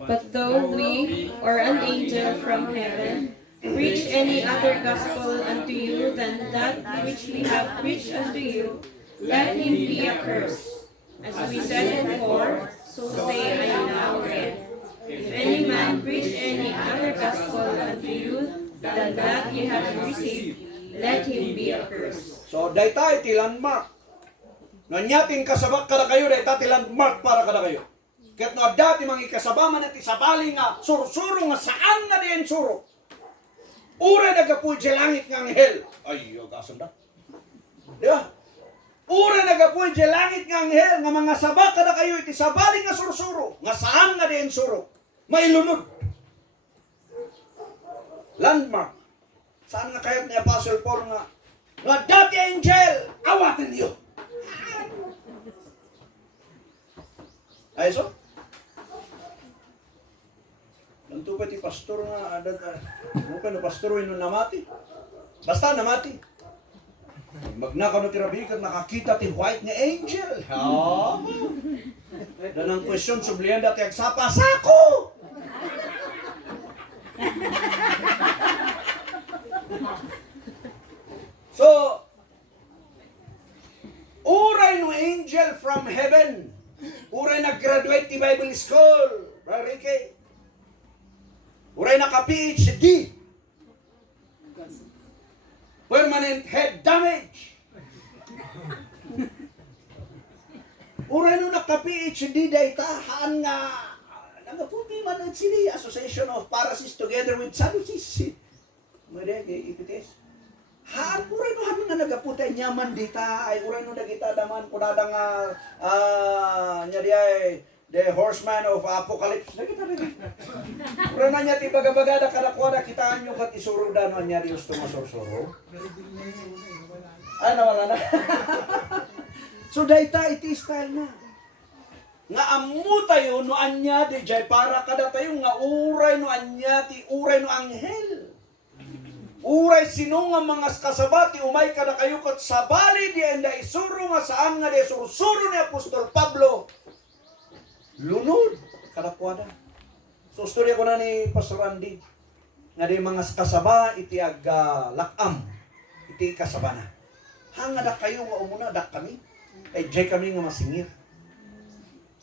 But though we or an angel from heaven preach any other gospel unto you than that which we have preached unto you, let him be accursed. As we said before, so say I now read. If any man preach any other gospel unto you than that ye have received, let him be accursed. So, dayta iti landmark. Nanyating kasabak kada kayo, dayta iti landmark para kada kayo. Ket no dati mga ikasabaman at isabali nga sursuro nga saan nga diyan suro. Ura nagapuy di langit nga anghel. Ay, kasanda. Di ba? Ura nagapuy di langit nga anghel nga mga sabak kada kayo iti sabali nga sursuro. Nga saan nga diyan suro. Mailunod. Landmark. Saan nga kayat ni Apostle Paul nga dati angel, awatan niyo. Ay, so? Nanto pa ti pastor nga, mukha na pastor yun namati. Basta namati. Magnakaw na tirabikat, nakakita ti white nga angel. Dan ang question, sublihan dati agsapa, sako! So, uray no angel from heaven. Uray nag-graduate ti Bible School. Brother Ricky. Uray naka-PhD. Permanent head damage. Uray no naka-PhD daytahan nga nagaputi man at sili Association of Parasites together with Sadducees. Mare kay ipites. Haan uray no hamin nga nagaputay nyaman dita ay uray no dagita daman kunada nga nya di ay the horseman of apocalypse. Dagita rin. Uray na nya ti bagabagada kadakwada kitaan nyo kat isuro dano nya di gusto masursuro. Ay nawala na. So dayta iti style na. Nga amu tayo no anya di jay para kada tayo nga uray no anya ti uray no anghel. Uray sino nga mga kasabati umay kada kayo kat sabali di enda isuro nga saan nga di sursuro ni Apostol Pablo. Lunod kada kwada. So storya ko na ni Pastor Andy nga di mga kasaba iti lakam iti kasaba na. Hanga da kayo nga umuna dak kami. Ay jay kami nga masingir.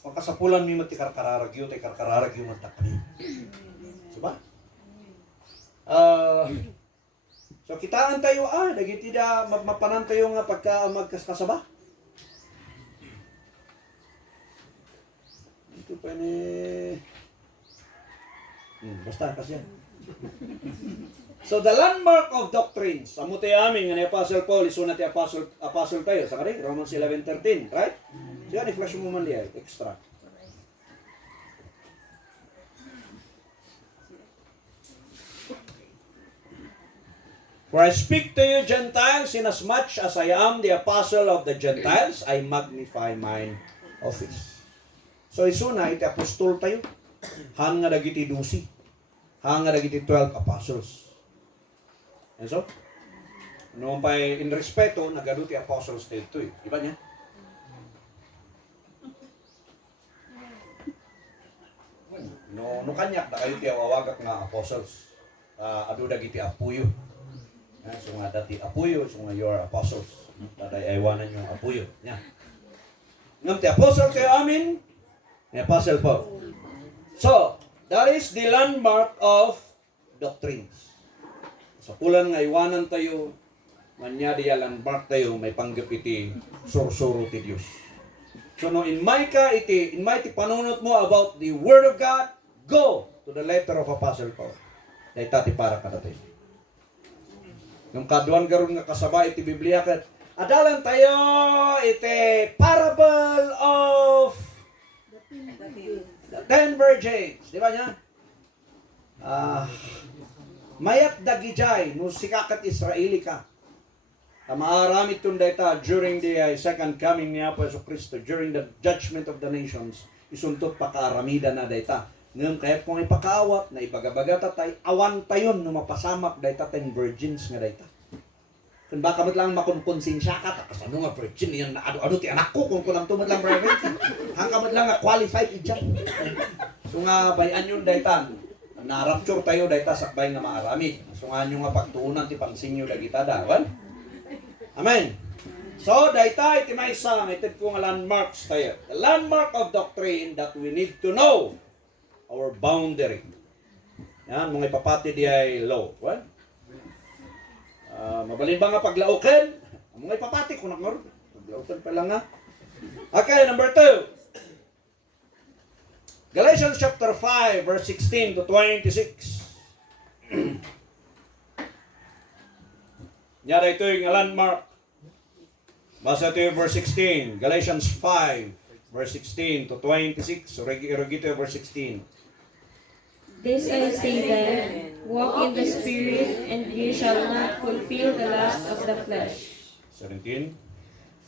Makasapulan mi mati karkararagyo tay karkararagyo matak kami. Diba? So kitaan tayo dagiti da mapanan tayo nga pagka magkasaba. Ito pa ni basta kasi yan. So the landmark of doctrines. Amo tayo amin nga ni Apostle Paul iso na ti apostle tayo sa kani Romans 11:13, right? So yan i-flash mo man diay extra. For I speak to you Gentiles, inasmuch as I am the apostle of the Gentiles, I magnify mine office. So isuna iti apostol tayo. Hanga dagiti 12. Hanga dagiti 12 apostles. And so, noong pa in respeto, nagado ti apostles tayo ito eh. Iba niya? No kanyak na kayo ti awawagak nga apostles. Ado dagiti apuyo. So nga dati apuyo, so nga your apostles. Taday aywanan yung apuyo. Nya. Ngam ti apostle kayo amin, ni Apostle Paul. So, that is the landmark of doctrines. So kulan nga iwanan tayo, manya diya landmark tayo, may panggap iti sursuro ti Diyos. So no, in my panunot mo about the Word of God, go to the letter of Apostle Paul. Dahil tati para tayo. Yung kaduan garon nga kasaba iti Biblia ket adalan tayo iti parable of the 10 virgins, di ba niya? Mayat dagijay no sikakat Israeli ka. Maaramid tun dayta during the second coming ni Apo Kristo, during the judgment of the nations, isuntot pakaaramidan na dayta. Ngayon kaya kung ipakaawat na ibagabaga tatay, awan tayon no mapasamak dayta 10 virgins nga dayta. Kung baka mat lang makunkonsensya ka, tapos ano nga virgin yan na ano ti anak ko kung kulang tumad lang private. Hangka mat lang nga qualified ijay. So nga bayan yun daytan. Na-rapture tayo dahil sakbay nga maarami. Sungan nyo nga pagtuunan ti pansinyo dagita dawan. Amen. So, dahil tayo ti may isang, itid ko nga landmarks tayo. The landmark of doctrine that we need to know our boundary. Yan, mga ipapati di ay law. Well, mabalin ba nga paglaukin? Mga ipapati ko nakmaro. Paglaukin pa lang nga. Okay, number 2. Galatians chapter 5, verse 16 to 26. Nyara ito yung landmark. Basa ito yung verse 16. Galatians 5, verse 16 to 26. So, irogito yung verse 16. This I say then, walk in the Spirit, and ye shall not fulfill the lust of the flesh. 17.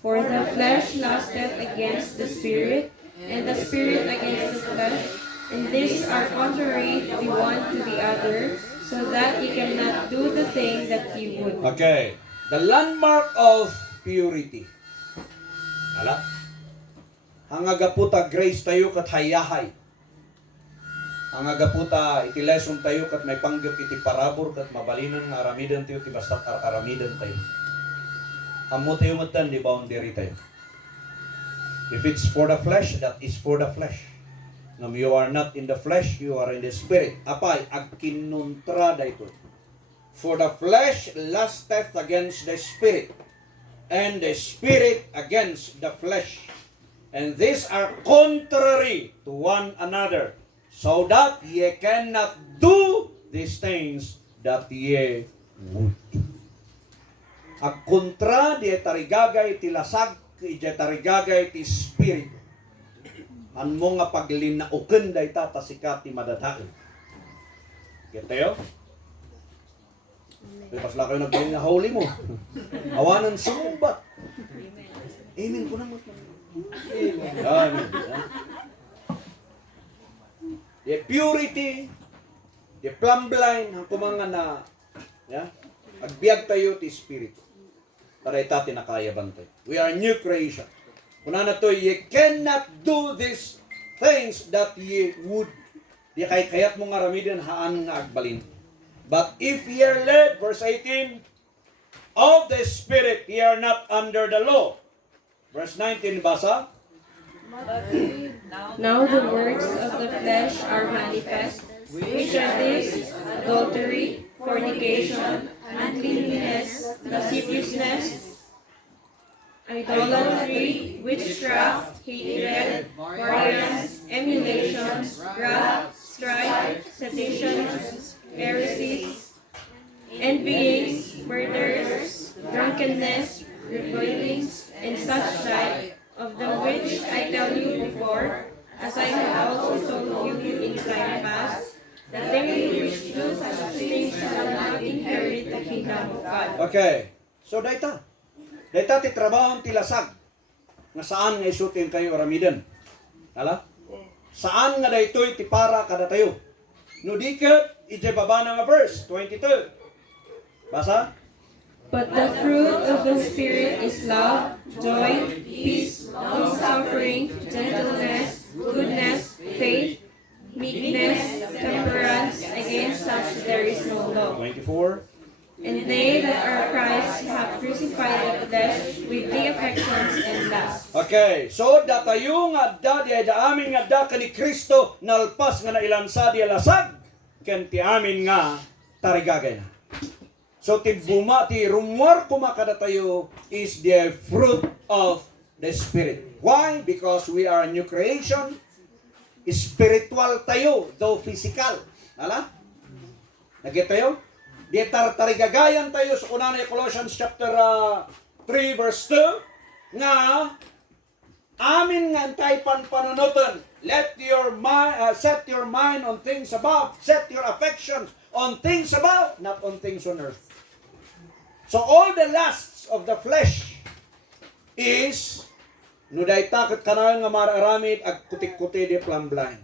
For the flesh lusteth against the Spirit, and the Spirit against the flesh, and these are contrary the one to the other, so that ye cannot do the thing that ye would. Okay. The landmark of purity. Hala? Hangagaputa grace tayo kat hayahay. Hangagaputa iti lesson tayo kat may panggap iti parabur kat mabalinan nga aramidan tayo ti basta aramidan tayo. Amo tayo matan di boundary tayo. If it's for the flesh, that is for the flesh. Now, you are not in the flesh, you are in the spirit. Apay, agkinuntra da ito. For the flesh lusteth against the spirit, and the spirit against the flesh. And these are contrary to one another, so that ye cannot do these things that ye would. Agkontra di tarigagay tilasag ija tarigagay ti spirit. Han mo nga paglinauken day ta sikat ti madadain. Kitayo? Pasla kayo nagbilin na holy mo. Awanan sumbat. Amen ko na mo. Amen. The purity, the plumb line, ang kumanga na, agbiag tayo ti spirit. Para ita tinakaya bantay. We are new creation. Kuna na to, ye cannot do these things that ye would. Di kay kayat mo nga ramidan haan nga agbalin. But if ye are led, verse 18, of the Spirit, ye are not under the law. Verse 19, basa. Now the works of the flesh are manifest, which are these: adultery, fornication, uncleanness, lasciviousness, idolatry, witchcraft, hatred, variance, emulations, wrath, strife, seditions, heresies, envyings, murders, drunkenness, revilings, and such like, of the which I tell you before, as I have also told you in time past, that they which do such things shall not inherit the kingdom of God. Okay. So, dayta. Dayta ti trabaho ti lasag. Nga saan nga isutin kayo aramidan. Hala? Saan nga daytoy ti para kada tayo. No diket, ije baba na nga verse 22. Basa? But the fruit of the Spirit is love, joy, peace, long-suffering, gentleness, goodness, faith, meekness, temperance. Against such there is no law. 24. And they that are Christ have crucified the flesh with the affections and lusts. Okay. So, datayo nga da, di da amin nga da kani Kristo nalpas nga nailansa di lasag. Ken ti amin nga tarigagay na. So, tibuma, ti rumwar kumakada tayo is the fruit of the Spirit. Why? Because we are a new creation. Spiritual tayo, though physical. Hala? Nagit tayo? Di tarigagayan tayo sa kunana Colossians chapter 3 verse 2 nga amin nga antay panunutan. Let your mind, set your mind on things above. Set your affections on things above, not on things on earth. So all the lusts of the flesh is no day takot kanang nga mararamid ag kutik-kuti di plumblind.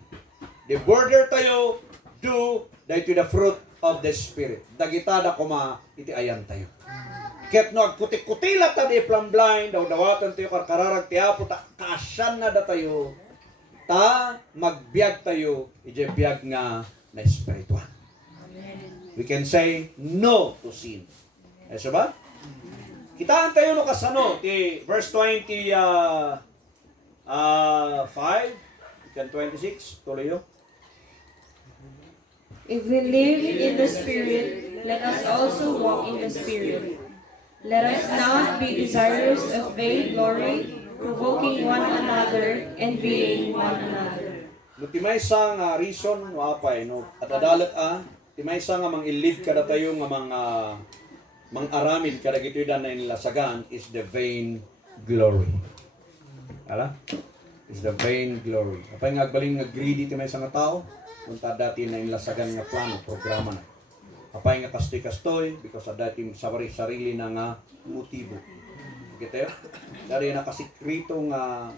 The border tayo do day to the fruit of the Spirit. Dagitada kuma iti ayan tayo. Ket no ag kutik-kutila ta di plumblind daw dawatan tayo karkararag ti apo ta kaasyan na da tayo ta magbiag tayo ije biag nga na espiritual. We can say no to sin. Eso ba? Kitaan tayo no kasano ti verse 25 and 26 tuloy yo. If we live in the Spirit, let us also walk in the Spirit. Let us not be desirous of vain glory, provoking one another, envying one another. No timaysa nga reason no apay no atadalat timaysa nga mangilid kada tayo nga mang-aramid kada gitudan na inlasagan is the vain glory. Ala? Is the vain glory. Apay nga agbaling nga greedy timaysa nga tao unta dati na inlasagan nga plano, programa na. Apay nga kastoy-kastoy because sa dati sarili na nga motibo. Kita yun? Dari na kasikreto nga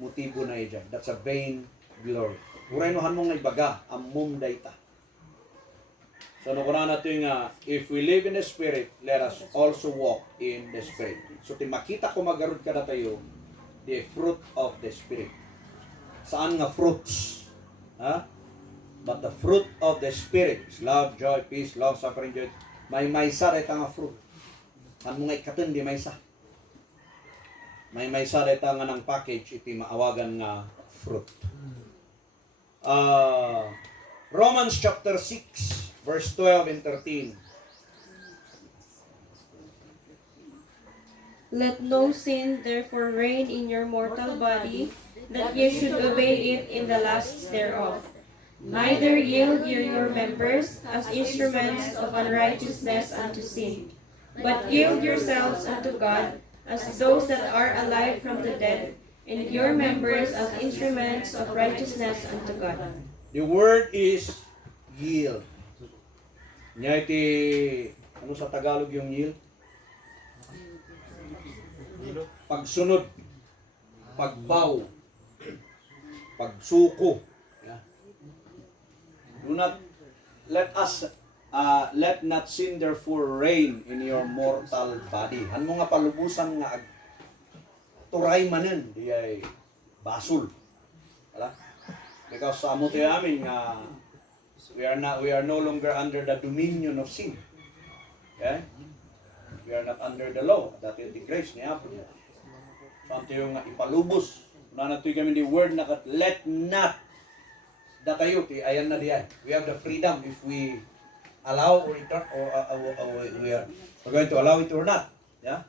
motibo na iyan. That's a vain glory. Urenohan mong ibaga, amum dayta. So, nakunan natin nga, if we live in the Spirit, let us also walk in the Spirit. So, makita ko magarod ka na tayo, the fruit of the Spirit. Saan nga fruits? Ha? But the fruit of the Spirit is love, joy, peace, long suffering, joy. May maysa reta nga fruit. Ang mga ikatan di maysa. May maysa reta nga ng package iti maawagan nga fruit. Romans chapter 6 verse 12 and 13. Let no sin therefore reign in your mortal body, that ye should obey it in the lusts thereof. Neither yield ye your members as instruments of unrighteousness unto sin, but yield yourselves unto God as those that are alive from the dead, and your members as instruments of righteousness unto God. The word is yield. Nya iti ano sa Tagalog yung yield? Pagsunod, pagbaw, pagsuko. Do not let not sin therefore reign in your mortal body. Ano nga palubusan nga turay manen di ay basul. Wala? Because sa amo tayo amin nga we are no longer under the dominion of sin. Okay? We are not under the law. That is the grace ni Apo. So ang tayo nga ipalubos. Una na tayo kami the word na let not datayo ayan na diyan. We have the freedom if we allow or we are going to allow it or not. Yeah?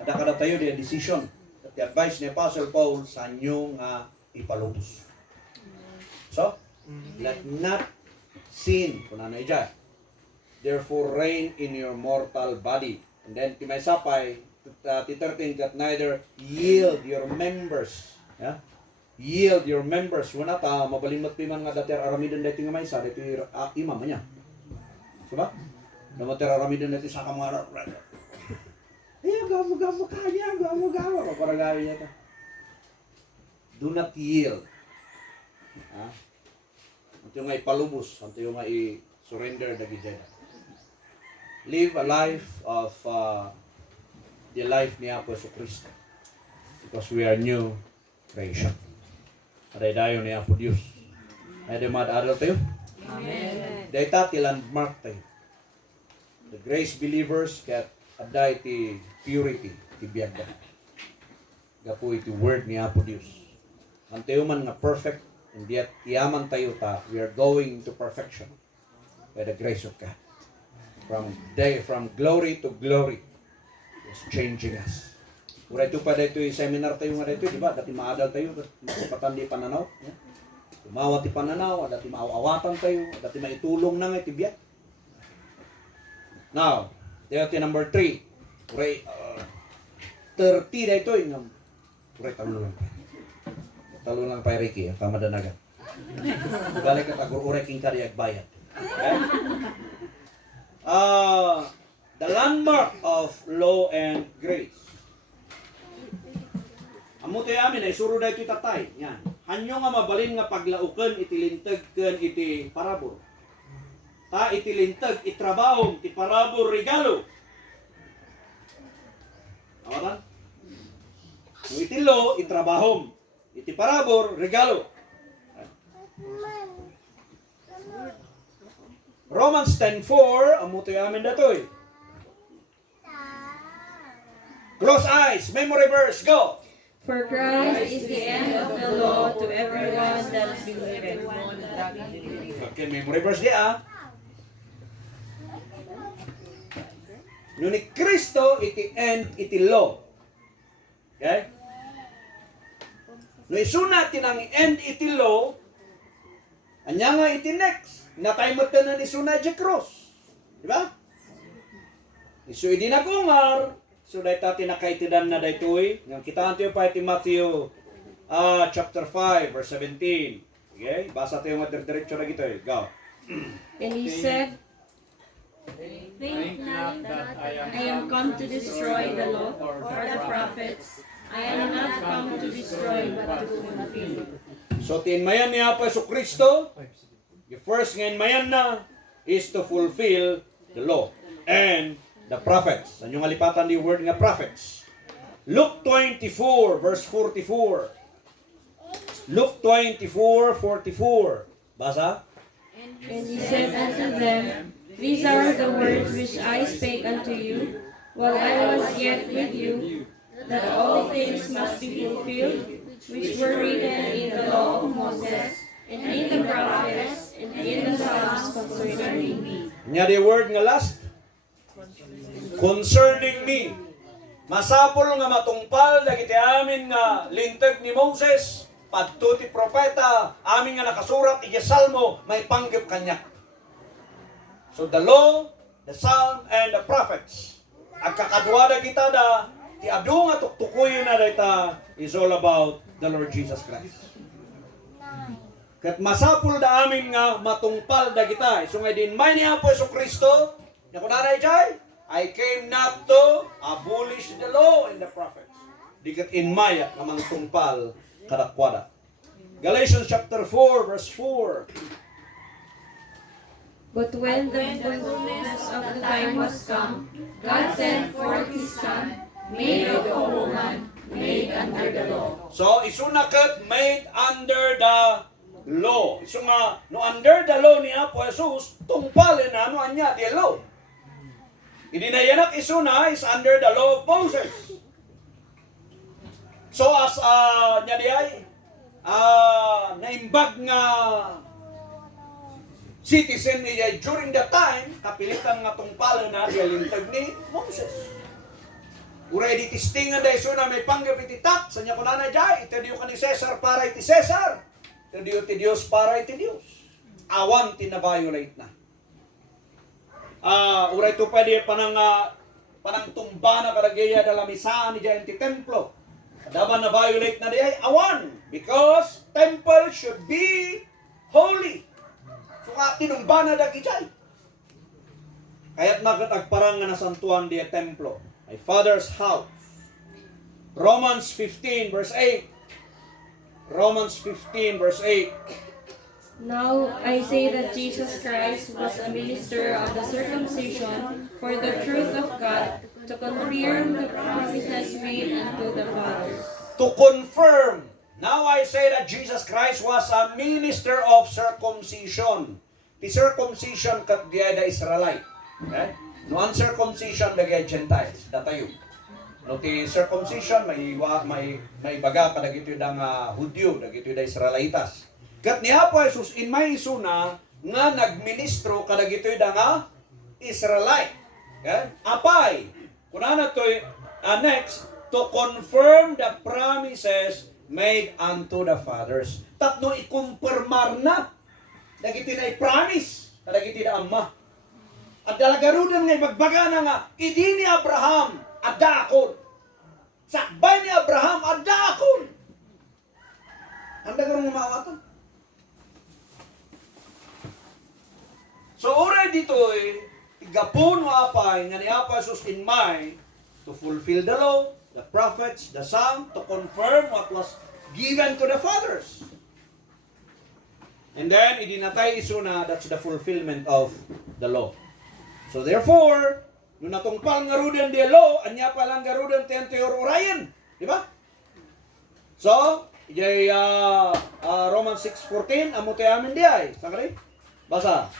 Kada tayo the decision. The advice ni Apostle Paul sa inyo nga ipalubos. So, let not sin kung ano diyan. Therefore reign in your mortal body. And then timay sapay 13 that neither yield your members. Yeah? Yield your members. Wala ta, mabalimot piman nga dater aramidon dati nga may sa dati imam niya. Diba? Namater aramidon dati sa kamara. Ay, gamu kanya, gamu. Para gawin niya ta. Do not yield. Ha? Ito nga ipalubos. Ito nga i-surrender dagi dyan. Live a life of the life ni Apostol Kristo. Because we are new creation. Aday dayo ni Apo Diyos. Ay di mad-aral tayo? Amen. Day ti landmark tayo. The grace believers kat aday ti purity, ti biyagda. Gapo iti word ni Apo Diyos. Ang tayo man nga perfect, and yet tiyaman tayo ta, we are going to perfection by the grace of God. From glory to glory, is changing us. Ura ito pa dito yung seminar tayo nga dito, di ba? Dati maadal tayo, masipatan di pananaw. Tumawat di pananaw, dati maawawatan tayo, dati maitulong na nga itibiyat. Now, dito number 3. Ura 30 dito yung ura talo lang. Talo lang pa Ricky, ang kamadanaga. Balik ka tagur ura king kariag bayad. Okay? The landmark of law and grace. Amo tayo amin ay suro da ito tatay. Yan. Hanyo nga mabalin nga paglauken itilintag ken iti parabur. Ta itilintag itrabahom ti parabur regalo. Awatan? Kung itilo itrabahom iti parabur regalo. Romans 10:4, amo tayo amin datoy. Close eyes, memory verse, go! For Christ is the end of the law to everyone that believeth. Okay, memory verse dia. No ni Kristo iti end iti law. Okay? No isuna tinang end iti law, anya nga iti next. Nataymot na ni suna di cross. Di ba? Isu idi na kungar, so dahi tati nakaitidan na daytoy. Yang kita tayo pa iti Matthew chapter 5 verse 17. Okay? Basa tayo nga diretso na gito eh. Go. And he said, Think not that I am come to destroy the law or the prophets. I am not come to destroy but to fulfill. So tinmayan niya pa Yesu Kristo. The first ngayon mayan na is to fulfill the law and the prophets. Ano yung alipatan ni word nga prophets? Luke 24 verse 44. Luke 24:44. Basa? And he said unto them, These are the words which I spake unto you, while I was yet with you, that all things must be fulfilled, which were written in the law of Moses, and in the prophets, and in the Psalms concerning me. Nya the word nga last? Concerning me. Masapol nga matungpal dagiti amin nga lintag ni Moses, padto ti propeta, amin nga nakasurat iti Salmo, may panggip kanya. So the law, the psalm, and the prophets. Ang kakadwada kita da, ti adu nga tuktukuyin na dita is all about the Lord Jesus Christ. Kat masapul da amin nga matungpal da kita. So nga din may niya po Yesu Kristo, na kunanay jay, I came not to abolish the law and the prophets. Dikat in maya nga mangtungpal kadakwada. Galatians chapter 4 verse 4. But when the fullness of the time was come, God sent forth His Son, made of a woman, made under the law. So, isunakat made under the law. Isu nga, no under the law niya po Jesus, tungpalin na no anya the law. Idinayanak isuna is under the law of Moses. So, as niya diyay, naimbag nga citizen niya during the time, kapilitan nga tungpalan na lintag ni Moses. Uray di tistingan da iso na may panggap iti tak, sa niya kunanay jay, iti diyo ka ni Cesar para iti Cesar, iti diyo ti Diyos para iti Diyos. Awan tina-violate na. Uray to pwede panang tumba na karagaya da lamisaan ni jay iti templo. Daban na violate na diay, awan, because temple should be holy. So nga tinumba na dagi jay. Kaya't nagparang nga nasantuan diya templo. My Father's house. Romans 15 verse 8. Romans 15 verse 8. Now I say that Jesus Christ was a minister of the circumcision for the truth of God, to confirm the promises made unto the fathers. To confirm. Now I say that Jesus Christ was a minister of circumcision. The circumcision kat diya da Israelite. Okay? No uncircumcision da Gentiles. Datayo. No ti circumcision may baga kadagito dang Hudyo, dagito da Israelitas. Kat niya po Jesus in may isuna nga nagministro kadagito dang Israelite. Okay? Apay. Kunana to next, to confirm the promises made unto the fathers. Tapno ikumpirmar na. Dagiti na i-promise. Dagiti na amma. At dalagarudan nga magbaga na nga, idi ni Abraham, adakon. Sakbay ni Abraham, adakon. Ang dagarong umawatan. So, oray dito igapon mo apay, nga ni Apa Jesus in mind, to fulfill the law, the prophets, the psalm, to confirm what was given to the fathers. And then, idinatay iso na, that's the fulfillment of the law. So therefore, nung natungpal nga rudan di law, anya palang garudan tiyan tiyor urayan. Di ba? So, ijay Romans 6:14, amo tayo amin di ay. Sakali? Basa.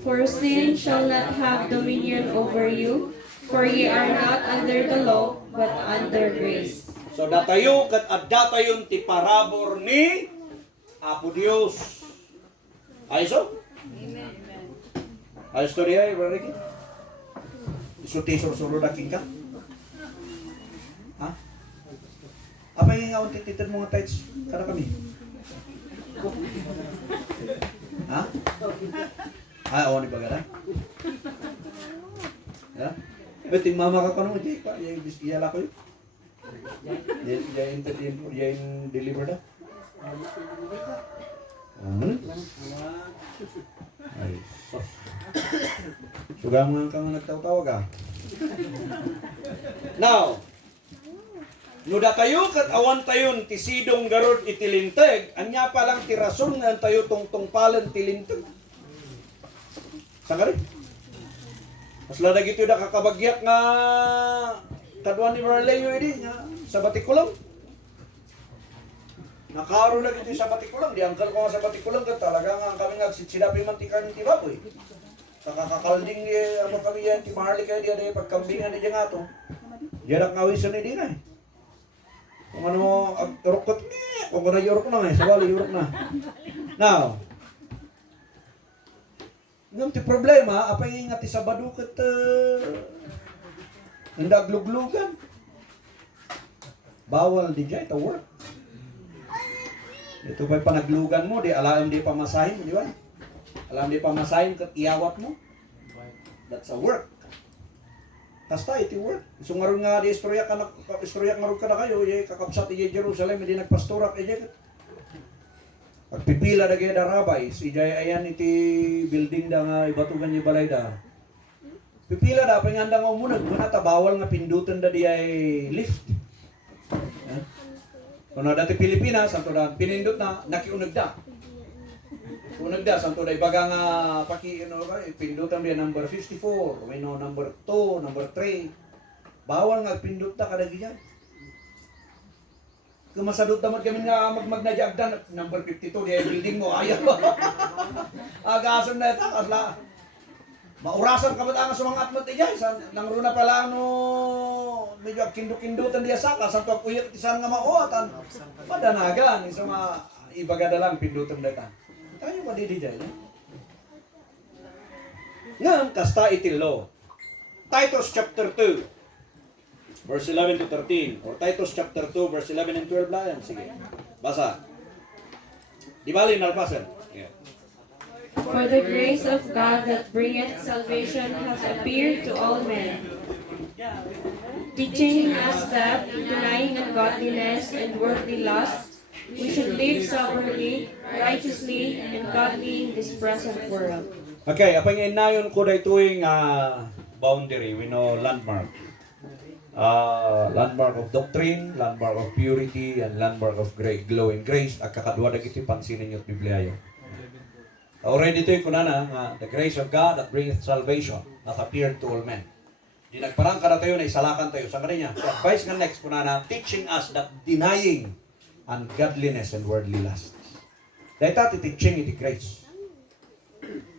For sin shall not have dominion over you, for ye are not under the law, but under grace. So datayo kat adatayon ti parabor ni Apo Dios. Ayso? Ayos to riya, Brother Ricky? Isuti surusulo na king ka? Ha? Apa yung nga unti-titin mga tights? Kada kami? Ha? Ay, awan ni bagara? Ya? Beto yung mama ka kanong iti pa, iyala ko yun. Yan deliver na. Ay, sos. Suga mo nga nga nagtawag ah. Now, nuda tayo kat awan tayon ti sidong garod itilinteg, anya pa lang ti rason nga tayo tungtong palan tilinteg. Sangari? Mas ladag ito na kakabagyak nga kadwan ni Marleyo ini nga sa Batikulang. Nakaro na ito sa Batikulang. Di angkal ko nga sa Batikulang ka talaga nga kami nagsitsidapi mantikan ng tibaboy. Sa kakakalding ano kami yan, ti Marley kayo diya pagkambingan niya nga ito. Diyan ang ngawisan ni Dina eh. Kung ano mo, urok kung ano yorok na eh, sabali yorok na. Now, ngam ti problema, apa yung ingati sa badukit naglugglugan. Bawal di dyan, ito work. Ito pa'y panaglugan mo, di alam di pamasahin, di ba? Alam di pamasahin, kat iawat mo. That's a work. Kasta, iti work. So ngaron nga di istorya ngaron ka na kayo, kakapsat iya Jerusalem, hindi nagpastorak iya. Pagpipila na gaya da rabbis, ijay ayan iti building da nga ibatugan niya balay da. Pipila da, panganda nga umunag, manata bawal nga pindutan da di ay lift. Kung na dati Pilipinas, santo da, pinindot na, nakiunag da. Unag da, santo da, ibaga nga, pindutan diya number 54, number 2, number 3. Bawal nga pindot da kada diyan. Kung masadot naman kami nga magnajagdan, number 52, diya building mo, ayaw. Agasan na ito, asla. Maurasan ka ba ang sumang atmat ijay? Nang runa pa lang no, medyo kindu-kindutan diya saka, sa tuwag uyat isan nga mauatan. Padanagan, isa ibagada lang pindutan data. Tayo ba di dijay? Ngam, kasta itilo. Titus chapter 2, verse 11 to 13. Or Titus chapter 2, verse 11 and 12 lang. Sige, basa. Di bali, nalpasan. Yeah. For the grace of God that bringeth salvation hath appeared to all men, teaching us that, denying ungodliness and worldly lusts, we should live soberly, righteously, and godly in this present world. Okay, apang inayon ko na ituing boundary, we know landmark. Landmark of doctrine, landmark of purity, and landmark of glowing grace. At kakadwa na ito pansinin niyo at Bibliayo. Already ito yung kunana, the grace of God that bringeth salvation, that appeared to all men. Di nagparang ka na tayo na isalakan tayo. Sa kanina, so advice nga next kunana, teaching us that denying ungodliness and worldly lust. Dahil tayo teaching iti grace.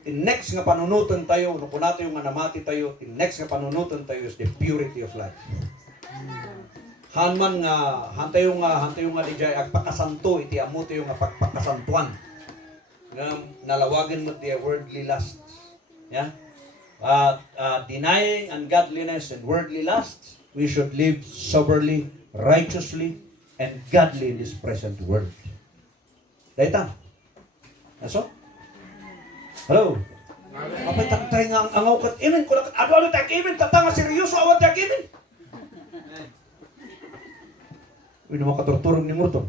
Next nga panunutan tayo, no kuna tayo nga namati tayo, next nga panunutan tayo is the purity of life. Hanman nga, hantayo nga dijay agpakasanto, iti amo tayo nga pagpakasantuan. Nalawagan mo the worldly lusts. Yeah? Denying ungodliness and worldly lusts, we should live soberly, righteously, and godly in this present world. Daita? Aso? Hello? Apay taktay nga ang angaw kat imin ko lang. Ano tak imin? Tatanga seryoso awat tak imin? Uy, naman katurturong ni Murton.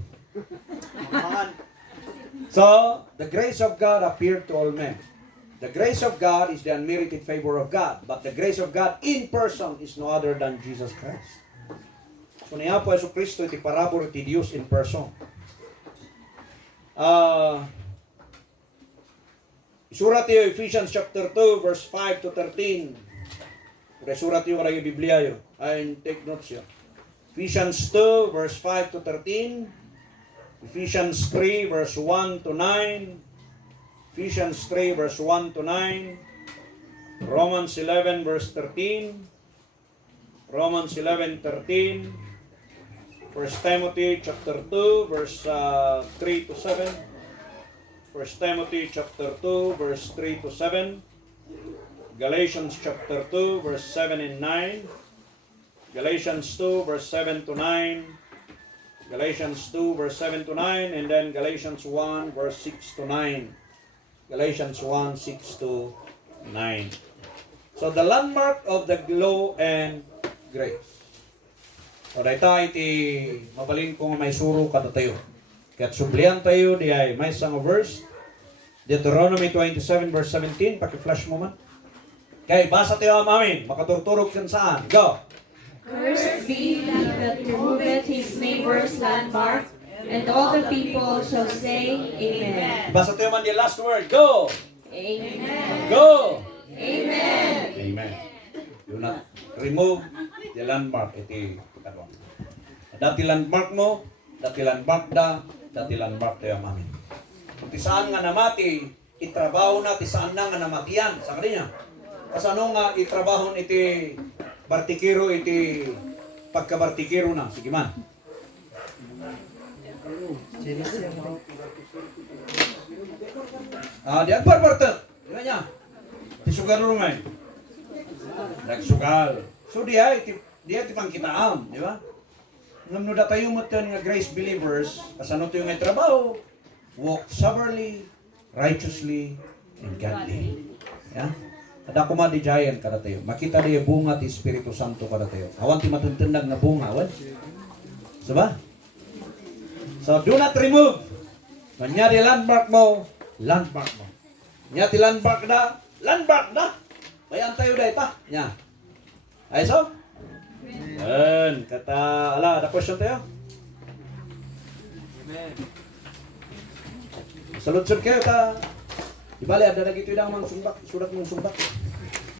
So, the grace of God appeared to all men. The grace of God is the unmerited favor of God. But the grace of God in person is no other than Jesus Christ. So, niya po Yesu Kristo iti parabor iti Dios in person. Surat yung Ephesians chapter 2, verse 5 to 13. Surat yung karagay Biblia yun. Ay, take notes yun. Ephesians 2, verse 5 to 13. Ephesians 3, verse 1 to 9. Ephesians 3, verse 1 to 9. Romans 11 verse 13. Romans 11:13. 1 Timothy chapter 2 verse 3 to 7. 1 Timothy chapter 2 verse 3 to 7. Galatians chapter 2 verse 7 and 9. Galatians 2 verse 7 to 9. Galatians 2 verse 7 to 9, and then Galatians 1 verse 6 to 9. Galatians 1, 6 to 9. So the landmark of the law and grace. So dahita iti mabalin kung may suro kada tayo. Kaya't sublihan tayo di ay may isang verse. Deuteronomy 27 verse 17. Paki-flash mo man. Kaya basa tayo amin. Makaturturog yan saan. Go! Cursed be he that removeth his neighbor's landmark, and all the people shall say, Amen. Basa tayo man the last word. Go! Amen. Go! Amen. Amen. Do not remove the landmark. Iti karon. Dati landmark mo, dati landmark dati landmark tayo amin. Kung saan nga namati, itrabaho na, saan na nga namatiyan. Sa kanya. Kasano nga itrabaho iti bartikiro, iti pagkabartikiro na. Sige man. Di agbarbarta. Di ba niya? Tisugal rumay. Nagsugal. So di ay pangkitaam, di ba? Ngamno da tayo mo nga grace believers, kasano tayo nga trabaho, walk soberly, righteously, and godly. Ya? Kada kuma di giant kada tayo. Makita di bunga ti Espiritu Santo kada tayo. Awan ti matuntundag na bunga, awan. Diba? So do not remove. Kanya di landmark mo, landmark mo. Nya ti landmark na. Bayan tayo da ita. Nya. Ay so? Yan. Kata, ada question tayo? Amen. Salud-sud kayo ta. Di bali, ada lagi ito yung mga sulat mong sumbat.